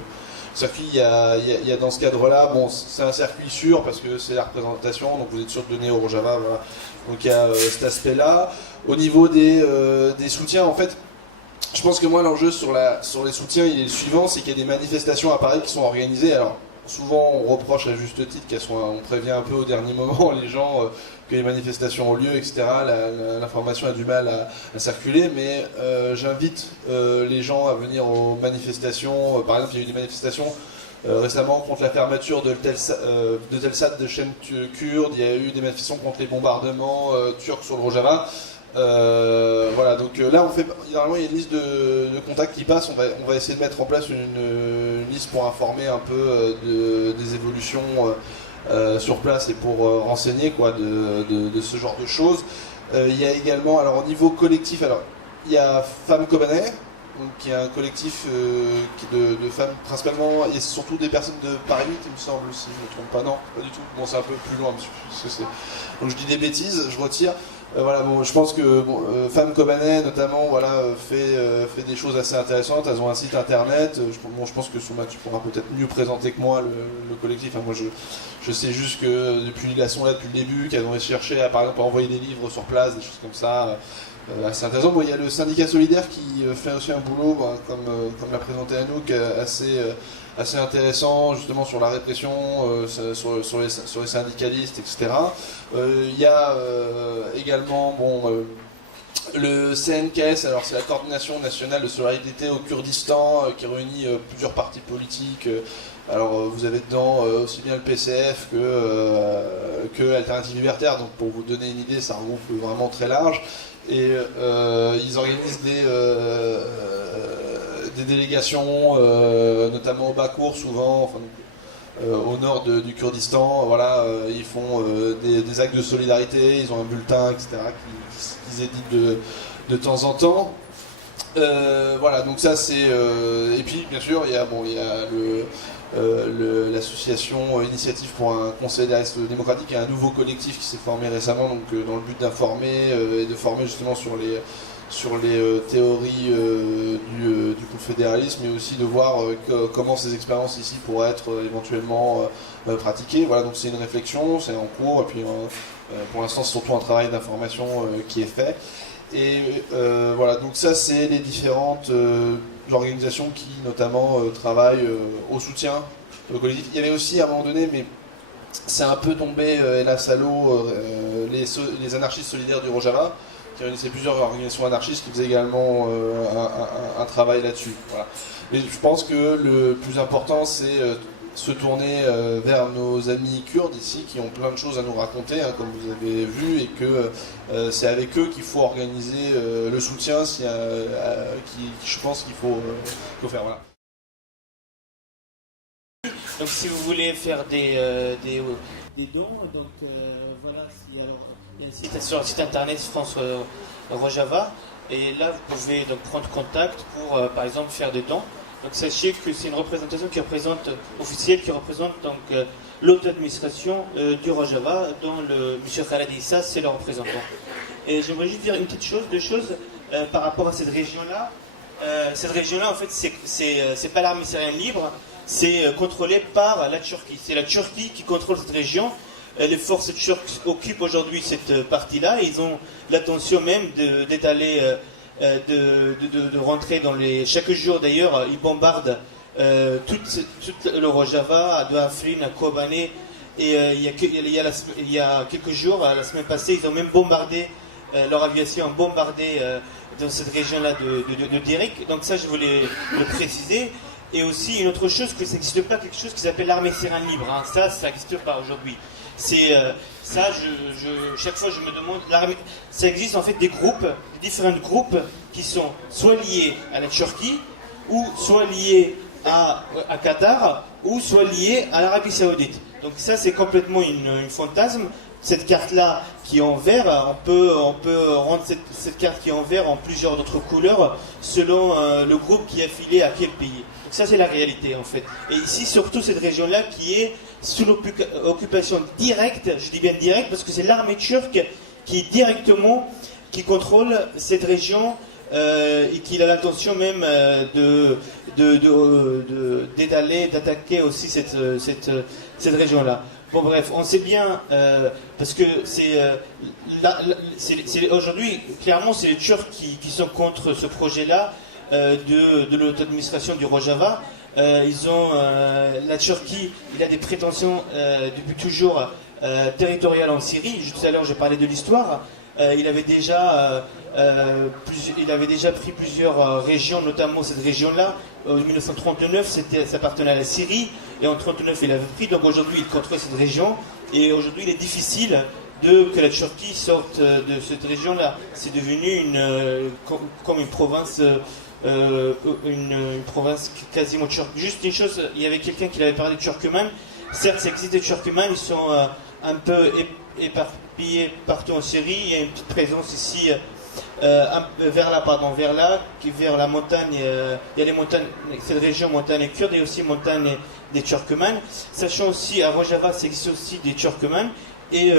circuit. Il y a dans ce cadre-là, bon, c'est un circuit sûr parce que c'est la représentation, donc vous êtes sûr de donner au Rojava, voilà. Donc il y a cet aspect-là. Au niveau des soutiens, en fait, je pense que moi l'enjeu sur les soutiens, il est le suivant, c'est qu'il y a des manifestations à Paris qui sont organisées. Alors souvent on reproche à juste titre on prévient un peu au dernier moment les gens que les manifestations ont lieu, etc. L'information a du mal à circuler, mais j'invite les gens à venir aux manifestations. Par exemple, il y a eu des manifestations récemment contre la fermeture de Telsat de chaîne kurde. Il y a eu des manifestations contre les bombardements turcs sur le Rojava. Voilà, donc là normalement il y a une liste de contacts qui passe, on va essayer de mettre en place une liste pour informer un peu des évolutions sur place et pour renseigner quoi de ce genre de choses. Il y a également, alors au niveau collectif, alors il y a Femmes Kobané, qui est un collectif de femmes principalement, et surtout des personnes de Paris 8, il me semble, si je ne me trompe pas. Non, pas du tout. Bon, c'est un peu plus loin, parce que donc je dis des bêtises, je retire. Voilà, bon, je pense que Femmes Kobané, notamment, voilà, fait des choses assez intéressantes. Elles ont un site internet. Je pense que Souma, tu pourras peut-être mieux présenter que moi le collectif. Enfin, moi, je sais juste que elles sont là depuis le début, qu'elles ont cherché à, par exemple, à envoyer des livres sur place, des choses comme ça. Assez intéressant. Bon, il y a le syndicat solidaire qui fait aussi un boulot, comme l'a présenté Anouk, assez intéressant justement sur la répression, sur les syndicalistes, etc. Il y a également le CNKS, alors c'est la coordination nationale de solidarité au Kurdistan, qui réunit plusieurs partis politiques. Alors vous avez dedans aussi bien le PCF que Alternative Libertaire, donc pour vous donner une idée, ça regroupe vraiment très large. Et ils organisent des délégations, notamment au Bakour souvent, enfin, au nord du Kurdistan. Voilà, ils font des actes de solidarité, ils ont un bulletin, etc., qu'ils éditent de temps en temps. Voilà, donc ça c'est... et puis bien sûr, il y a l'association Initiative pour un conseil d'arrest démocratique, et un nouveau collectif qui s'est formé récemment, donc dans le but d'informer et de former justement sur les théories du confédéralisme, mais aussi de voir comment ces expériences ici pourraient être éventuellement pratiquées. Voilà, donc c'est une réflexion, c'est en cours, et puis pour l'instant c'est surtout un travail d'information qui est fait. Et voilà, donc ça c'est les différentes organisations qui notamment travaillent au soutien collectif. Il y avait aussi à un moment donné, mais c'est un peu tombé hélas à l'eau, les anarchistes solidaires du Rojava, qui réunissaient plusieurs organisations anarchistes qui faisaient également un travail là-dessus. Voilà. Mais je pense que le plus important c'est se tourner vers nos amis kurdes ici qui ont plein de choses à nous raconter, hein, comme vous avez vu, et que c'est avec eux qu'il faut organiser le soutien, je pense qu'il faut faire. Voilà. Donc si vous voulez faire des dons, donc voilà, il y a un site sur le site internet France Rojava, et là vous pouvez donc prendre contact pour par exemple faire des dons. Donc sachez que c'est une représentation officielle qui représente donc l'autre administration du Rojava, dont le M. Khaled Issa, c'est le représentant. Et j'aimerais juste dire deux choses par rapport à cette région-là. Cette région-là, en fait, c'est pas l'armée syrienne libre, c'est contrôlé par la Turquie. C'est la Turquie qui contrôle cette région. Les forces turques occupent aujourd'hui cette partie-là, et ils ont l'intention même d'étaler... de rentrer dans les... Chaque jour d'ailleurs, ils bombardent tout le Rojava, de Afrin, à Kobané, et il y a quelques jours, la semaine passée, ils ont même bombardé leur aviation a bombardé dans cette région-là de Derek. Donc ça, je voulais le préciser. Et aussi, une autre chose, que ça n'existe pas quelque chose qui s'appelle l'armée syrienne libre. Hein. Ça n'existe pas aujourd'hui. C'est ça, chaque fois je me demande, ça existe en fait des différents groupes qui sont soit liés à la Turquie, ou soit liés à Qatar, ou soit liés à l'Arabie Saoudite. Donc ça c'est complètement une fantasme. Cette carte-là qui est en vert, on peut rendre cette carte qui est en vert en plusieurs autres couleurs selon le groupe qui est affilié à quel pays. Donc ça c'est la réalité en fait. Et ici surtout cette région-là qui est sous l'occupation directe, je dis bien directe parce que c'est l'armée turque qui contrôle cette région et qui a l'intention même d'attaquer aussi cette région-là. Bon bref, on sait bien, parce que aujourd'hui, clairement, c'est les Turcs qui sont contre ce projet-là de l'auto-administration du Rojava. La Turquie, il a des prétentions depuis toujours territoriales en Syrie. Tout à l'heure, je parlais de l'histoire. Il avait déjà pris plusieurs régions, notamment cette région-là. En 1939, ça appartenait à la Syrie, et en 1939, il avait pris. Donc aujourd'hui, il contrôle cette région, et aujourd'hui, il est difficile que la Turquie sorte de cette région-là. C'est devenu comme une province. Une province quasiment turque. Juste une chose, il y avait quelqu'un qui avait parlé de Turkmènes. Certes, ça existe des Turkmènes, ils sont un peu éparpillés partout en Syrie. Il y a une petite présence ici, vers la montagne. Il y a les montagnes, cette région montagne kurde et aussi montagne des Turkmènes. Sachant aussi, à Rojava, ça existe aussi des Turkmènes. Et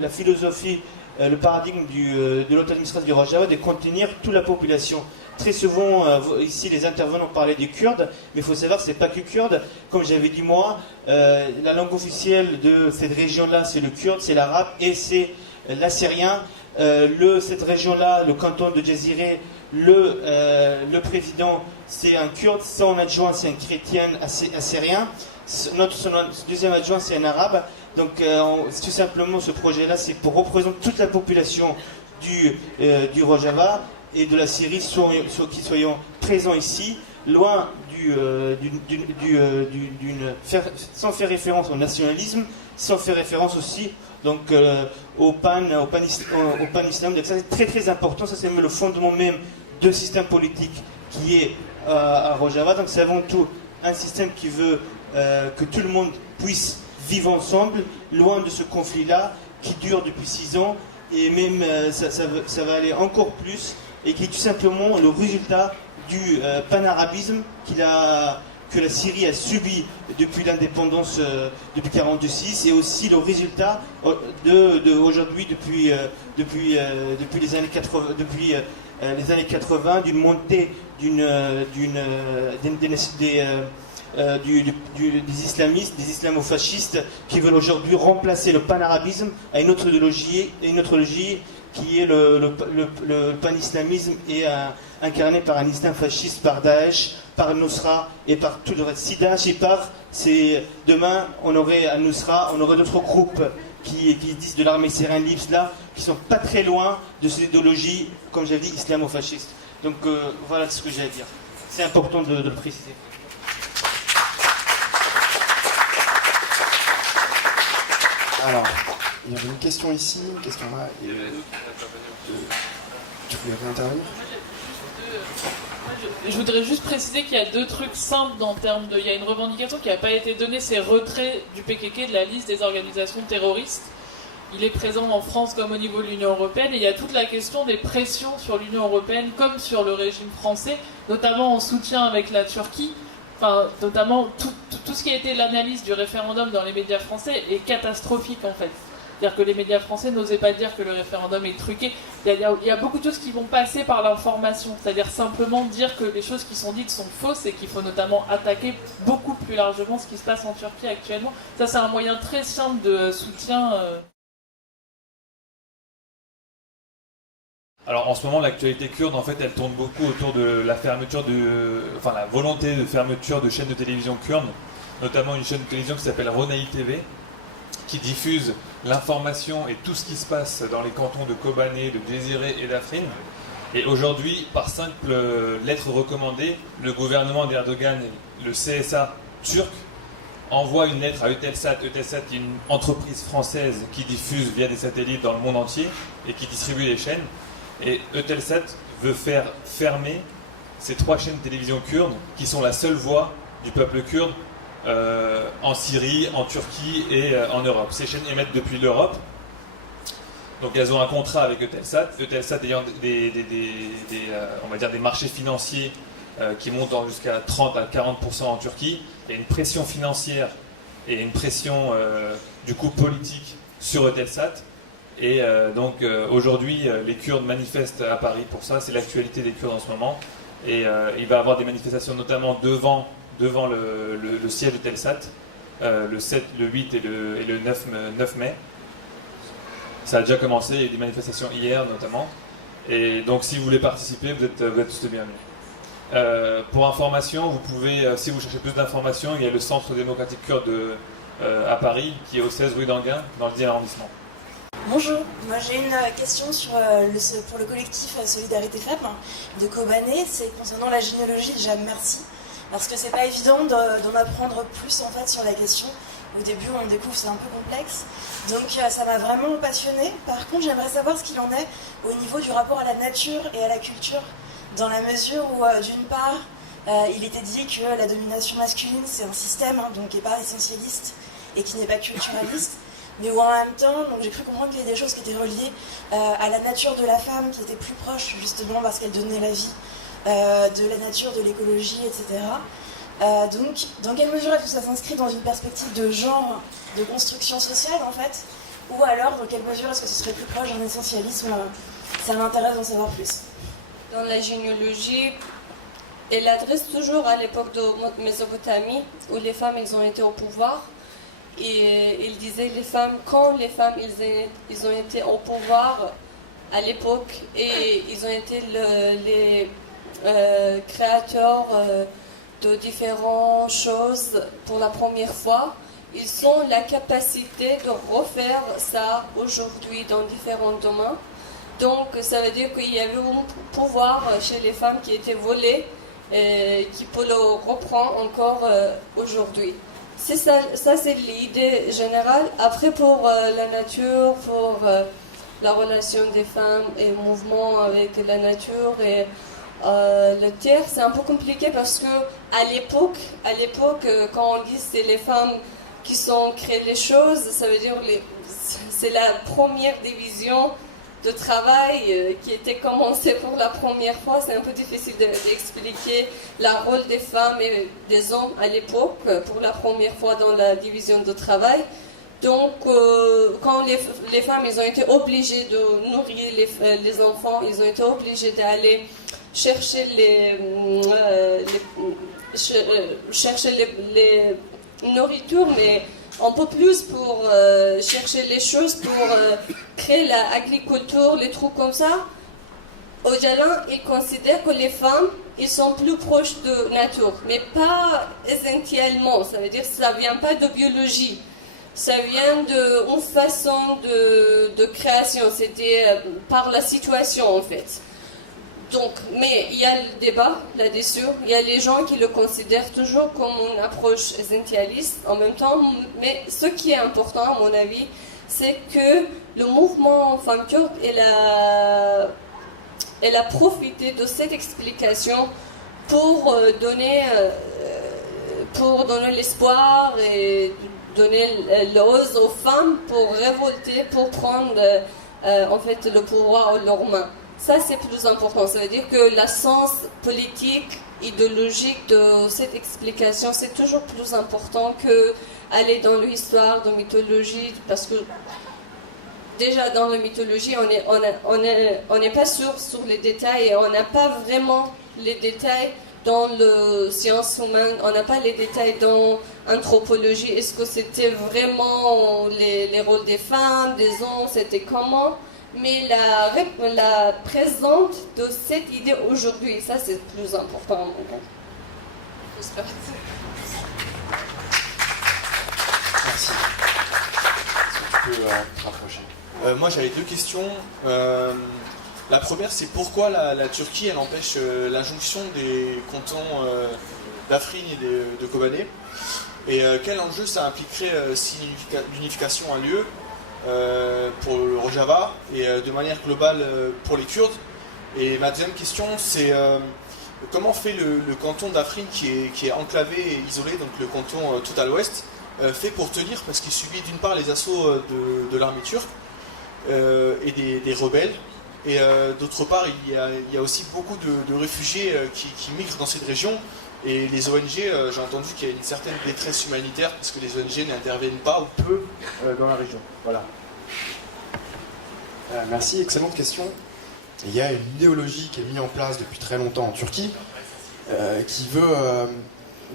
la philosophie, le paradigme de l'auto-administration du Rojava, de contenir toute la population. Très souvent, ici, les intervenants parlaient des Kurdes, mais il faut savoir que ce n'est pas que Kurdes. Comme j'avais dit moi, la langue officielle de cette région-là, c'est le kurde, c'est l'arabe et c'est l'assyrien. Cette région-là, le canton de Jaziré, le président, c'est un kurde, son adjoint, c'est un chrétien assyrien. Son deuxième adjoint, c'est un arabe. Donc, tout simplement, ce projet-là, c'est pour représenter toute la population du Rojava et de la Syrie, qui soyons présents ici, loin sans faire référence au nationalisme, sans faire référence aussi donc, au pan-islam. Ça c'est très très important, ça c'est le fondement même de système politique qui est à Rojava. Donc c'est avant tout un système qui veut que tout le monde puisse vivre ensemble, loin de ce conflit-là qui dure depuis 6 ans, et même ça va aller encore plus, et qui est tout simplement le résultat du panarabisme que la Syrie a subi depuis l'indépendance depuis 1946, et aussi le résultat aujourd'hui depuis les années 80, d'une montée des islamistes, des islamofascistes qui veulent aujourd'hui remplacer le panarabisme à une autre idéologie qui est le pan-islamisme et incarné par un islam fasciste, par Daesh, par Nusra et par tout le reste. Si Daesh y part, demain on aurait à Nusra, on aurait d'autres groupes qui disent de l'armée syrienne libre là, qui sont pas très loin de cette idéologie, comme j'avais dit, islamo-fasciste. Donc voilà ce que j'ai à dire. C'est important de le préciser. Alors, il y avait une question ici, une question là. Tu voulais réintervenir ? Je voudrais juste préciser qu'il y a 2 trucs simples en termes de... Il y a une revendication qui n'a pas été donnée, c'est retrait du PKK de la liste des organisations terroristes. Il est présent en France comme au niveau de l'Union européenne, et il y a toute la question des pressions sur l'Union européenne comme sur le régime français, notamment en soutien avec la Turquie. Enfin, notamment tout ce qui a été l'analyse du référendum dans les médias français est catastrophique en fait. C'est-à-dire que les médias français n'osaient pas dire que le référendum est truqué. Il y a beaucoup de choses qui vont passer par l'information, c'est-à-dire simplement dire que les choses qui sont dites sont fausses et qu'il faut notamment attaquer beaucoup plus largement ce qui se passe en Turquie actuellement. Ça, c'est un moyen très simple de soutien. Alors en ce moment, l'actualité kurde, en fait, elle tourne beaucoup autour de la la volonté de fermeture de chaînes de télévision kurdes, notamment une chaîne de télévision qui s'appelle Ronay TV, qui diffuse l'information et tout ce qui se passe dans les cantons de Kobané, de Djeziré et d'Afrine. Et aujourd'hui, par simple lettre recommandée, le gouvernement d'Erdogan, le CSA turc, envoie une lettre à Eutelsat. Eutelsat est une entreprise française qui diffuse via des satellites dans le monde entier et qui distribue les chaînes. Et Eutelsat veut faire fermer ces 3 chaînes de télévision kurdes qui sont la seule voix du peuple kurde en Syrie, en Turquie et en Europe. Ces chaînes émettent depuis l'Europe. Donc elles ont un contrat avec Eutelsat. Eutelsat ayant on va dire des marchés financiers qui montent jusqu'à 30 à 40% en Turquie. Il y a une pression financière et une pression du coup politique sur Eutelsat. Et donc aujourd'hui, les Kurdes manifestent à Paris pour ça. C'est l'actualité des Kurdes en ce moment. Et il va y avoir des manifestations notamment devant le siège d'Eutelsat le 7, le 8 et le 9 mai. Ça a déjà commencé, il y a eu des manifestations hier notamment. Et donc si vous voulez participer, vous êtes tous les bienvenus. Pour information, vous pouvez, si vous cherchez plus d'informations, il y a le Centre démocratique kurde à Paris, qui est au 16 rue d'Anguin, dans le 10e arrondissement. Bonjour, moi j'ai une question pour le collectif Solidarité Femmes de Kobané, c'est concernant la généalogie de Jeanne Merci, parce que c'est pas évident d'en apprendre plus en fait sur la question. Au début on découvre, c'est un peu complexe, donc ça m'a vraiment passionnée. Par contre j'aimerais savoir ce qu'il en est au niveau du rapport à la nature et à la culture, dans la mesure où d'une part il était dit que la domination masculine c'est un système donc qui n'est pas essentialiste et qui n'est pas culturaliste, mais où en même temps, donc j'ai cru comprendre qu'il y avait des choses qui étaient reliées à la nature de la femme, qui étaient plus proches, justement parce qu'elle donnait la vie, de la nature, de l'écologie, etc. Donc, dans quelle mesure est-ce que ça s'inscrit dans une perspective de genre, de construction sociale, en fait, ou alors, dans quelle mesure est-ce que ce serait plus proche d'un essentialisme? Ça m'intéresse d'en savoir plus. Dans la généalogie, elle adresse toujours à l'époque de Mésopotamie, où les femmes, elles ont été au pouvoir. Et il disait quand les femmes ils ont été au pouvoir à l'époque et ils ont été les créateurs de différentes choses pour la première fois, ils ont la capacité de refaire ça aujourd'hui dans différents domaines. Donc ça veut dire qu'il y avait un pouvoir chez les femmes qui était volé et qui peut le reprendre encore aujourd'hui. C'est ça c'est l'idée générale. Après, pour la nature, pour la relation des femmes et le mouvement avec la nature et le terre, c'est un peu compliqué parce que à l'époque, quand on dit que c'est les femmes qui sont créées les choses, ça veut dire c'est la première division de travail qui était commencé pour la première fois. C'est un peu difficile d'expliquer le rôle des femmes et des hommes à l'époque pour la première fois dans la division de travail. Donc quand les femmes ils ont été obligées de nourrir les enfants, ils ont été obligées d'aller chercher les nourritures, mais un peu plus pour chercher les choses, pour créer l'agriculture, les trucs comme ça. Öcalan, il considère que les femmes, ils sont plus proches de nature, mais pas essentiellement. Ça veut dire que ça ne vient pas de biologie. Ça vient d'une façon de création. C'était par la situation, en fait. Donc, mais il y a le débat là-dessus. Il y a les gens qui le considèrent toujours comme une approche essentialiste en même temps. Mais ce qui est important, à mon avis, c'est que le mouvement femme turque, elle a profité de cette explication pour donner l'espoir et donner l'ose aux femmes pour révolter, pour prendre en fait le pouvoir en leurs mains. Ça, c'est plus important. Ça veut dire que la sens politique, idéologique de cette explication, c'est toujours plus important que aller dans l'histoire, dans la mythologie, parce que déjà dans la mythologie, on n'est pas sûr sur les détails et on n'a pas vraiment les détails dans les sciences humaines, on n'a pas les détails dans l'anthropologie. Est-ce que c'était vraiment les rôles des femmes, des hommes, c'était comment? Mais la présente de cette idée aujourd'hui, ça c'est plus important. Merci. peu rapprocher. Moi j'avais deux questions. La première c'est pourquoi la Turquie elle empêche l'injonction des cantons d'Afrine et de Kobané, et quel enjeu ça impliquerait si l'unification a lieu pour le Rojava et de manière globale pour les Kurdes. Et ma deuxième question c'est comment fait le canton d'Afrine qui est enclavé et isolé, donc le canton tout à l'ouest, fait pour tenir, parce qu'il subit d'une part les assauts de l'armée turque et des rebelles, et d'autre part il y a aussi beaucoup de réfugiés qui migrent dans cette région, et les ONG, j'ai entendu qu'il y a une certaine détresse humanitaire parce que les ONG n'interviennent pas ou peu dans la région. Voilà. Merci, excellente question. Il y a une idéologie qui est mise en place depuis très longtemps en Turquie qui veut...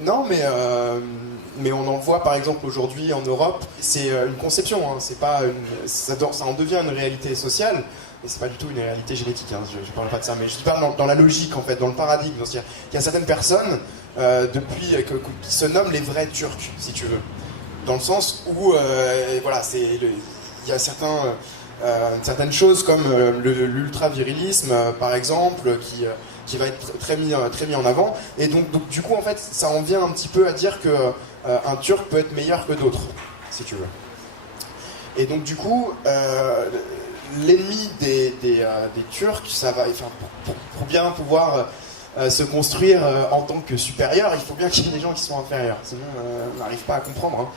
Non, mais on en voit par exemple aujourd'hui en Europe. C'est une conception, hein, c'est pas ça en devient une réalité sociale, et c'est pas du tout une réalité génétique. Hein, je parle pas de ça, mais je parle dans la logique en fait, dans le paradigme. Il y a certaines personnes qui se nomment les vrais Turcs, si tu veux, dans le sens où voilà, il y a certaines choses comme l'ultra-virilisme, par exemple, qui va être très mis en avant, et donc du coup en fait ça en vient un petit peu à dire que un Turc peut être meilleur que d'autres, si tu veux. Et donc du coup l'ennemi des Turcs, ça va, enfin, pour bien pouvoir se construire en tant que supérieur, il faut bien qu'il y ait des gens qui sont inférieurs, sinon on n'arrive pas à comprendre, hein.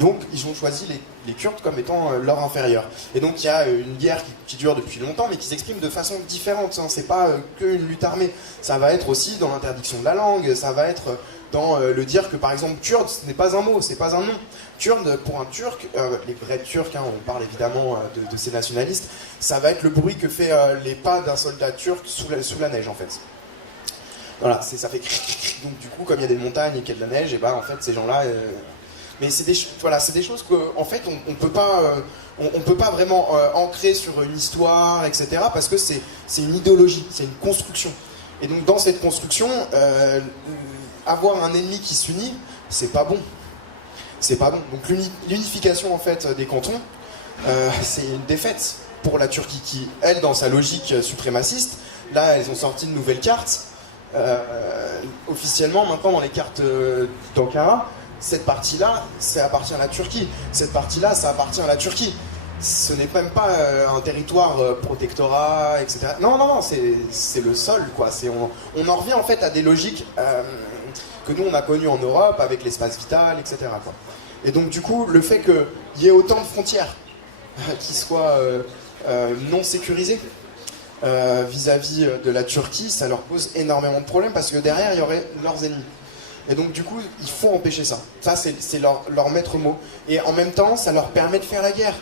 Donc ils ont choisi les Kurdes comme étant leur inférieur. Et donc il y a une guerre qui dure depuis longtemps, mais qui s'exprime de façon différente. Hein. C'est pas qu'une lutte armée. Ça va être aussi dans l'interdiction de la langue, ça va être dans le dire que par exemple kurde, ce n'est pas un mot, c'est pas un nom. Kurde, pour un Turc, les vrais Turcs, hein, on parle évidemment de ces nationalistes, ça va être le bruit que fait les pas d'un soldat turc sous la neige en fait. Voilà, ça fait donc du coup comme il y a des montagnes et qu'il y a de la neige, et ben en fait ces gens-là... Mais c'est des choses qu'en fait on peut pas vraiment ancrer sur une histoire, etc. Parce que c'est une idéologie, c'est une construction. Et donc dans cette construction, avoir un ennemi qui s'unit, c'est pas bon. C'est pas bon. Donc l'unification en fait des cantons, c'est une défaite pour la Turquie qui, elle, dans sa logique suprémaciste, là elles ont sorti une nouvelle carte. Officiellement, maintenant dans les cartes d'Ankara, cette partie-là, ça appartient à la Turquie. Cette partie-là, ça appartient à la Turquie. Ce n'est même pas un territoire protectorat, etc. Non, c'est le sol, quoi. On en revient en fait à des logiques que nous on a connues en Europe avec l'espace vital, etc. quoi. Et donc du coup, le fait qu'il y ait autant de frontières qui soient non sécurisées vis-à-vis de la Turquie, ça leur pose énormément de problèmes parce que derrière, il y aurait leurs ennemis. Et donc du coup, il faut empêcher ça. Ça, c'est leur maître mot. Et en même temps, ça leur permet de faire la guerre.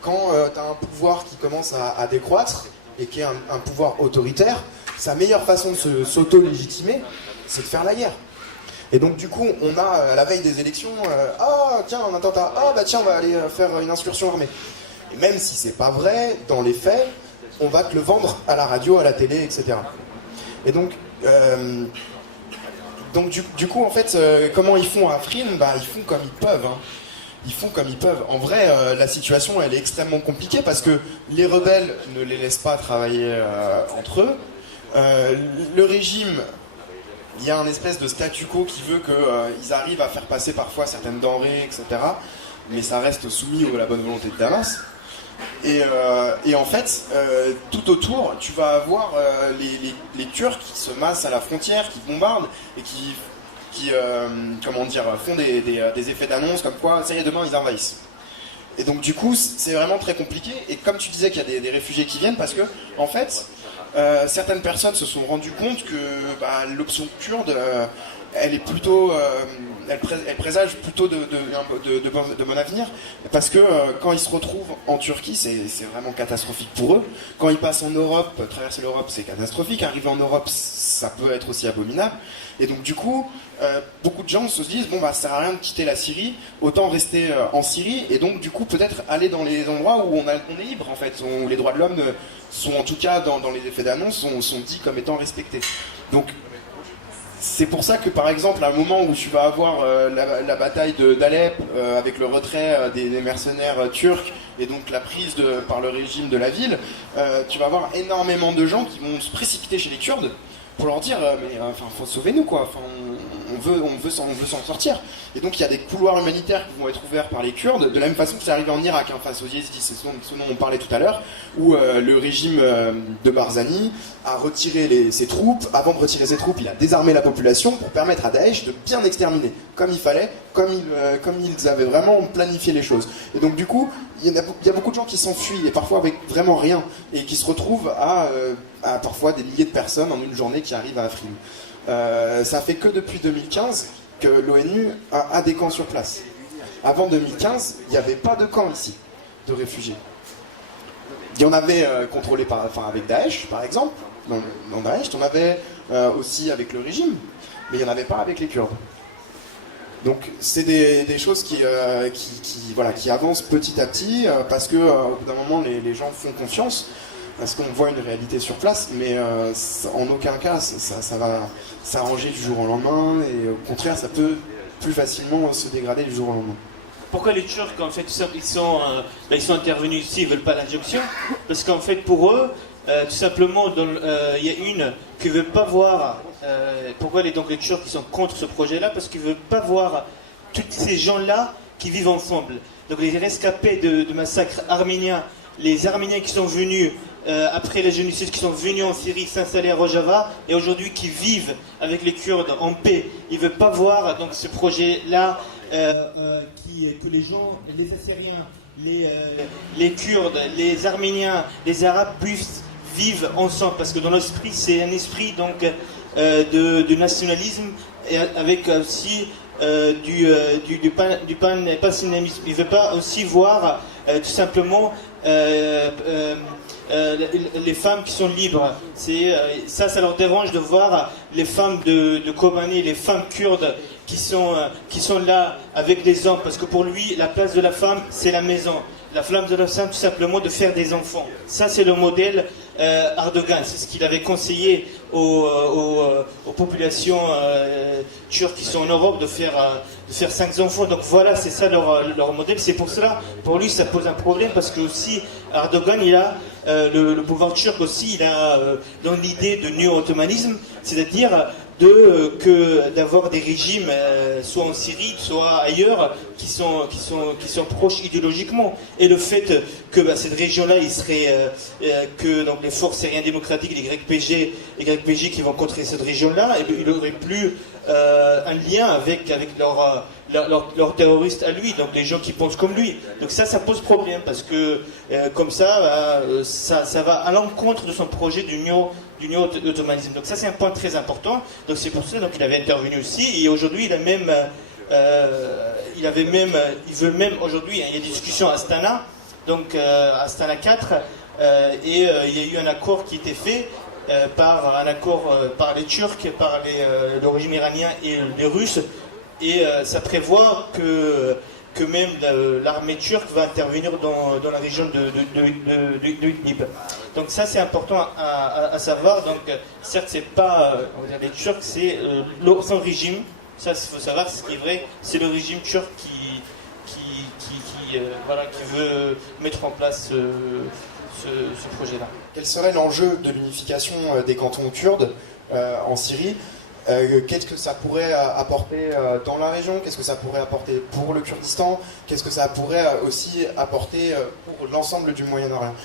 Quand tu as un pouvoir qui commence à décroître, et qui est un pouvoir autoritaire, sa meilleure façon de s'auto-légitimer, c'est de faire la guerre. Et donc du coup, on a, à la veille des élections, ah tiens, un attentat, ah bah tiens, on va aller faire une incursion armée. Et même si c'est pas vrai, dans les faits, on va te le vendre à la radio, à la télé, etc. Et donc... Donc du coup, en fait, comment ils font à Afrin ? Bah, ils font comme ils peuvent. Hein. Ils font comme ils peuvent. En vrai, la situation, elle est extrêmement compliquée parce que les rebelles ne les laissent pas travailler entre eux. Le régime, il y a un espèce de statu quo qui veut qu'ils arrivent à faire passer parfois certaines denrées, etc. Mais ça reste soumis à la bonne volonté de Damas. Et en fait, tout autour, tu vas avoir les Turcs qui se massent à la frontière, qui bombardent et qui font des effets d'annonce comme quoi, ça y est, demain ils envahissent. Et donc du coup, c'est vraiment très compliqué. Et comme tu disais qu'il y a des réfugiés qui viennent, parce que en fait, certaines personnes se sont rendues compte que l'option kurde, elle est plutôt, elle présage plutôt de bon avenir, parce que quand ils se retrouvent en Turquie, c'est vraiment catastrophique pour eux. Quand ils passent en Europe, traverser l'Europe, c'est catastrophique. Arriver en Europe, ça peut être aussi abominable. Et donc du coup, beaucoup de gens se disent bon bah ça sert à rien de quitter la Syrie, autant rester en Syrie, et donc du coup peut-être aller dans les endroits où on est libre en fait, où les droits de l'homme sont en tout cas dans les effets d'annonce sont dits comme étant respectés. Donc c'est pour ça que par exemple à un moment où tu vas avoir la bataille d'Alep avec le retrait des mercenaires turcs et donc la prise par le régime de la ville, tu vas avoir énormément de gens qui vont se précipiter chez les Kurdes pour leur dire faut sauver nous quoi, on veut s'en sortir. Et donc il y a des couloirs humanitaires qui vont être ouverts par les Kurdes, de la même façon que c'est arrivé en Irak, face aux Yézidis, c'est ce dont on parlait tout à l'heure, où le régime de Barzani a retiré ses troupes. Avant de retirer ses troupes, il a désarmé la population pour permettre à Daesh de bien exterminer, comme il fallait, comme ils avaient vraiment planifié les choses. Et donc du coup, il y a beaucoup de gens qui s'enfuient, et parfois avec vraiment rien, et qui se retrouvent à parfois des milliers de personnes en une journée qui arrivent à Afrin. Ça fait que depuis 2015 que l'ONU a des camps sur place. Avant 2015, il n'y avait pas de camp ici, de réfugiés. Il y en avait contrôlé avec Daesh, par exemple. Dans Daesh, il y en avait aussi avec le régime, mais il n'y en avait pas avec les Kurdes. Donc c'est des choses qui avancent petit à petit, parce que au bout d'un moment, les gens font confiance, parce qu'on voit une réalité sur place, mais en aucun cas ça va s'arranger du jour au lendemain, et au contraire ça peut plus facilement se dégrader du jour au lendemain. Pourquoi les Turcs, en fait, ils sont intervenus ici, ils ne veulent pas l'injonction? Parce qu'en fait, pour eux, tout simplement, il y a une qui ne veut pas voir... pourquoi les Turcs qui sont contre ce projet-là? Parce qu'ils ne veulent pas voir tous ces gens-là qui vivent ensemble. Donc les rescapés de massacres arméniens, les Arméniens qui sont venus après les génocides, qui sont venus en Syrie s'installer à Rojava, et aujourd'hui qui vivent avec les Kurdes en paix, ils ne veulent pas voir donc, ce projet-là que les gens, les Assyriens, les Kurdes, les Arméniens, les Arabes vivent ensemble, parce que dans l'esprit, c'est un esprit donc, de nationalisme, et avec aussi du pan-islamisme. Il ne veut pas aussi voir tout simplement les femmes qui sont libres. Ça leur dérange de voir les femmes de Kobané, les femmes kurdes qui sont là avec des hommes, parce que pour lui, la place de la femme, c'est la maison. La flamme de la femme, tout simplement, de faire des enfants. Ça, c'est le modèle Erdogan. C'est ce qu'il avait conseillé aux populations turques qui sont en Europe, de faire 5 enfants. Donc voilà, c'est ça leur modèle. C'est pour cela, pour lui, ça pose un problème, parce que aussi, Erdogan, il a le pouvoir turc aussi, il a dans l'idée de néo-ottomanisme, c'est-à-dire d'avoir des régimes soit en Syrie, soit ailleurs, qui sont proches idéologiquement. Et le fait que cette région-là, il serait que donc les forces syriennes démocratiques, les YPG qui vont contrer cette région-là, il n'aurait plus un lien avec leurs terroristes à lui, donc les gens qui pensent comme lui. Donc ça pose problème, parce que comme ça va à l'encontre de son projet du néo-ottomanisme. Donc ça, c'est un point très important. Donc c'est pour ça qu'il avait intervenu aussi, et aujourd'hui il veut même aujourd'hui, il y a des discussions à Astana, donc Astana 4, et il y a eu un accord qui était fait par les Turcs, par le régime iranien et les Russes, et ça prévoit que même l'armée turque va intervenir dans la région de Idlib. Donc ça, c'est important à savoir. Donc certes, c'est pas les Turcs, c'est son régime. Ça, il faut savoir, ce qui est vrai, c'est le régime turc qui veut mettre en place ce projet-là. Quel serait l'enjeu de l'unification des cantons kurdes en Syrie? Qu'est-ce que ça pourrait apporter dans la région? Qu'est-ce que ça pourrait apporter pour le Kurdistan? Qu'est-ce que ça pourrait aussi apporter pour l'ensemble du Moyen-Orient?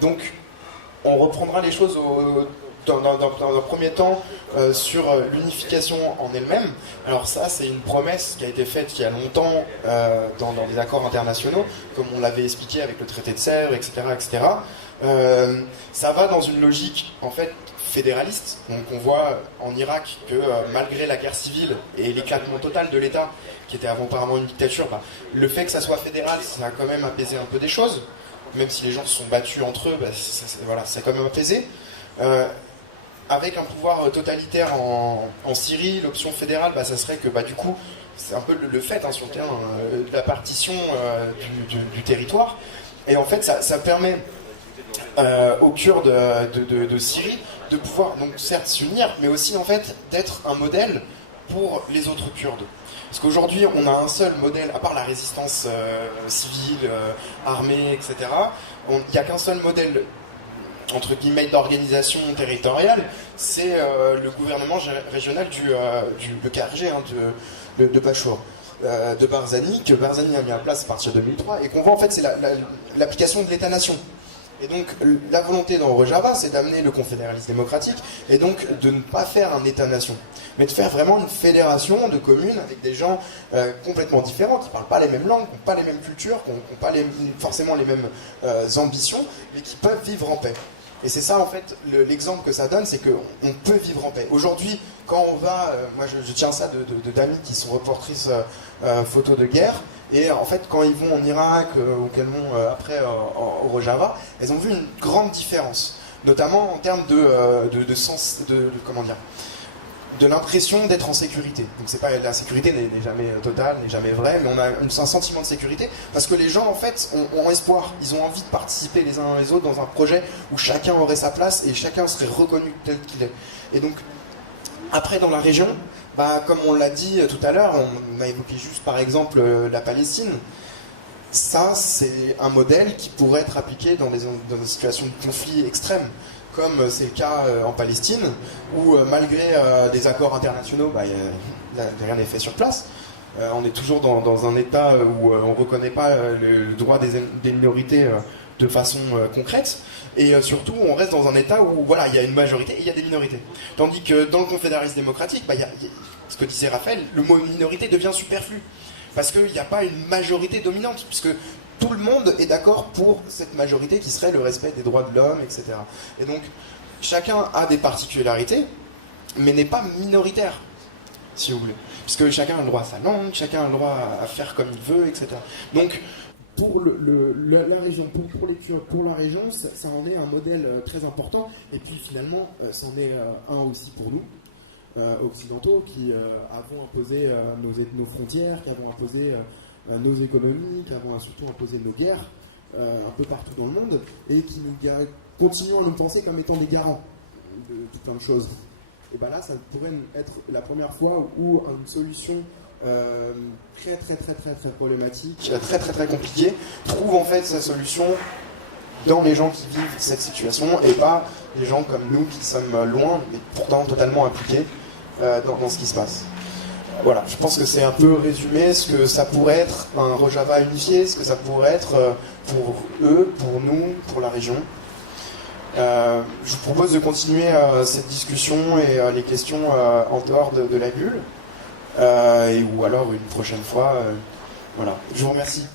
Donc, on reprendra les choses dans un premier temps sur l'unification en elle-même. Alors ça, c'est une promesse qui a été faite il y a longtemps dans des accords internationaux, comme on l'avait expliqué avec le traité de Sèvres, etc., etc. Ça va dans une logique, en fait, fédéraliste. Donc on voit en Irak que malgré la guerre civile et l'éclatement total de l'État, qui était auparavant une dictature, le fait que ça soit fédéral, ça a quand même apaisé un peu des choses, même si les gens se sont battus entre eux, ça a quand même apaisé. Avec un pouvoir totalitaire en Syrie, l'option fédérale, ça serait que du coup, c'est un peu le fait sur le terrain, de la partition du territoire. Et en fait, ça permet aux Kurdes de Syrie de pouvoir, donc certes, s'unir, mais aussi en fait d'être un modèle pour les autres Kurdes. Parce qu'aujourd'hui, on a un seul modèle, à part la résistance civile, armée, etc., il n'y a qu'un seul modèle, entre guillemets, d'organisation territoriale, c'est le gouvernement régional le KRG, hein, de Bachour, de Barzani, que Barzani a mis en place à partir de 2003, et qu'on voit en fait, c'est l'application de l'État-nation. Et donc, la volonté dans Rojava, c'est d'amener le confédéralisme démocratique, et donc de ne pas faire un État-nation, mais de faire vraiment une fédération de communes avec des gens complètement différents, qui ne parlent pas les mêmes langues, qui n'ont pas les mêmes cultures, qui n'ont pas forcément les mêmes ambitions, mais qui peuvent vivre en paix. Et c'est ça, en fait, l'exemple que ça donne, c'est qu'on peut vivre en paix. Aujourd'hui, quand on va... moi, je tiens ça d'amis qui sont reportrices photos de guerre, et en fait, quand ils vont en Irak ou qu'elles vont après au Rojava, elles ont vu une grande différence, notamment en termes de l'impression d'être en sécurité. Donc c'est pas, la sécurité n'est jamais totale, n'est jamais vraie, mais on a un sentiment de sécurité parce que les gens en fait ont espoir, ils ont envie de participer les uns les autres dans un projet où chacun aurait sa place et chacun serait reconnu tel qu'il est. Et donc après dans la région, comme on l'a dit tout à l'heure, on a évoqué juste par exemple la Palestine. Ça c'est un modèle qui pourrait être appliqué dans des situations de conflit extrême, comme c'est le cas en Palestine, où malgré des accords internationaux, rien n'est fait sur place. On est toujours dans un état où on ne reconnaît pas le droit des minorités de façon concrète, et surtout on reste dans un état où il y a une majorité et il y a des minorités. Tandis que dans le confédéralisme démocratique, ce que disait Raphaël, le mot minorité devient superflu, parce qu'il n'y a pas une majorité dominante, puisque tout le monde est d'accord pour cette majorité qui serait le respect des droits de l'homme, etc. Et donc, chacun a des particularités, mais n'est pas minoritaire, si vous voulez. Puisque chacun a le droit à sa langue, chacun a le droit à faire comme il veut, etc. Donc, pour la région, pour les Kurdes, pour la région, ça en est un modèle très important. Et puis finalement, ça en est un aussi pour nous, occidentaux, qui avons imposé nos frontières, qui avons imposé nos économies, qui avons surtout imposé nos guerres un peu partout dans le monde, et qui continuons à nous penser comme étant des garants de tout plein de choses. Et là, ça pourrait être la première fois où une solution très très très très très problématique, très très très compliquée, trouve en fait sa solution dans les gens qui vivent cette situation, et pas les gens comme nous qui sommes loin, mais pourtant totalement impliqués dans ce qui se passe. Voilà, je pense que c'est un peu résumé ce que ça pourrait être un Rojava unifié, ce que ça pourrait être pour eux, pour nous, pour la région. Je vous propose de continuer cette discussion et les questions en dehors de la bulle, ou alors une prochaine fois. Voilà, je vous remercie.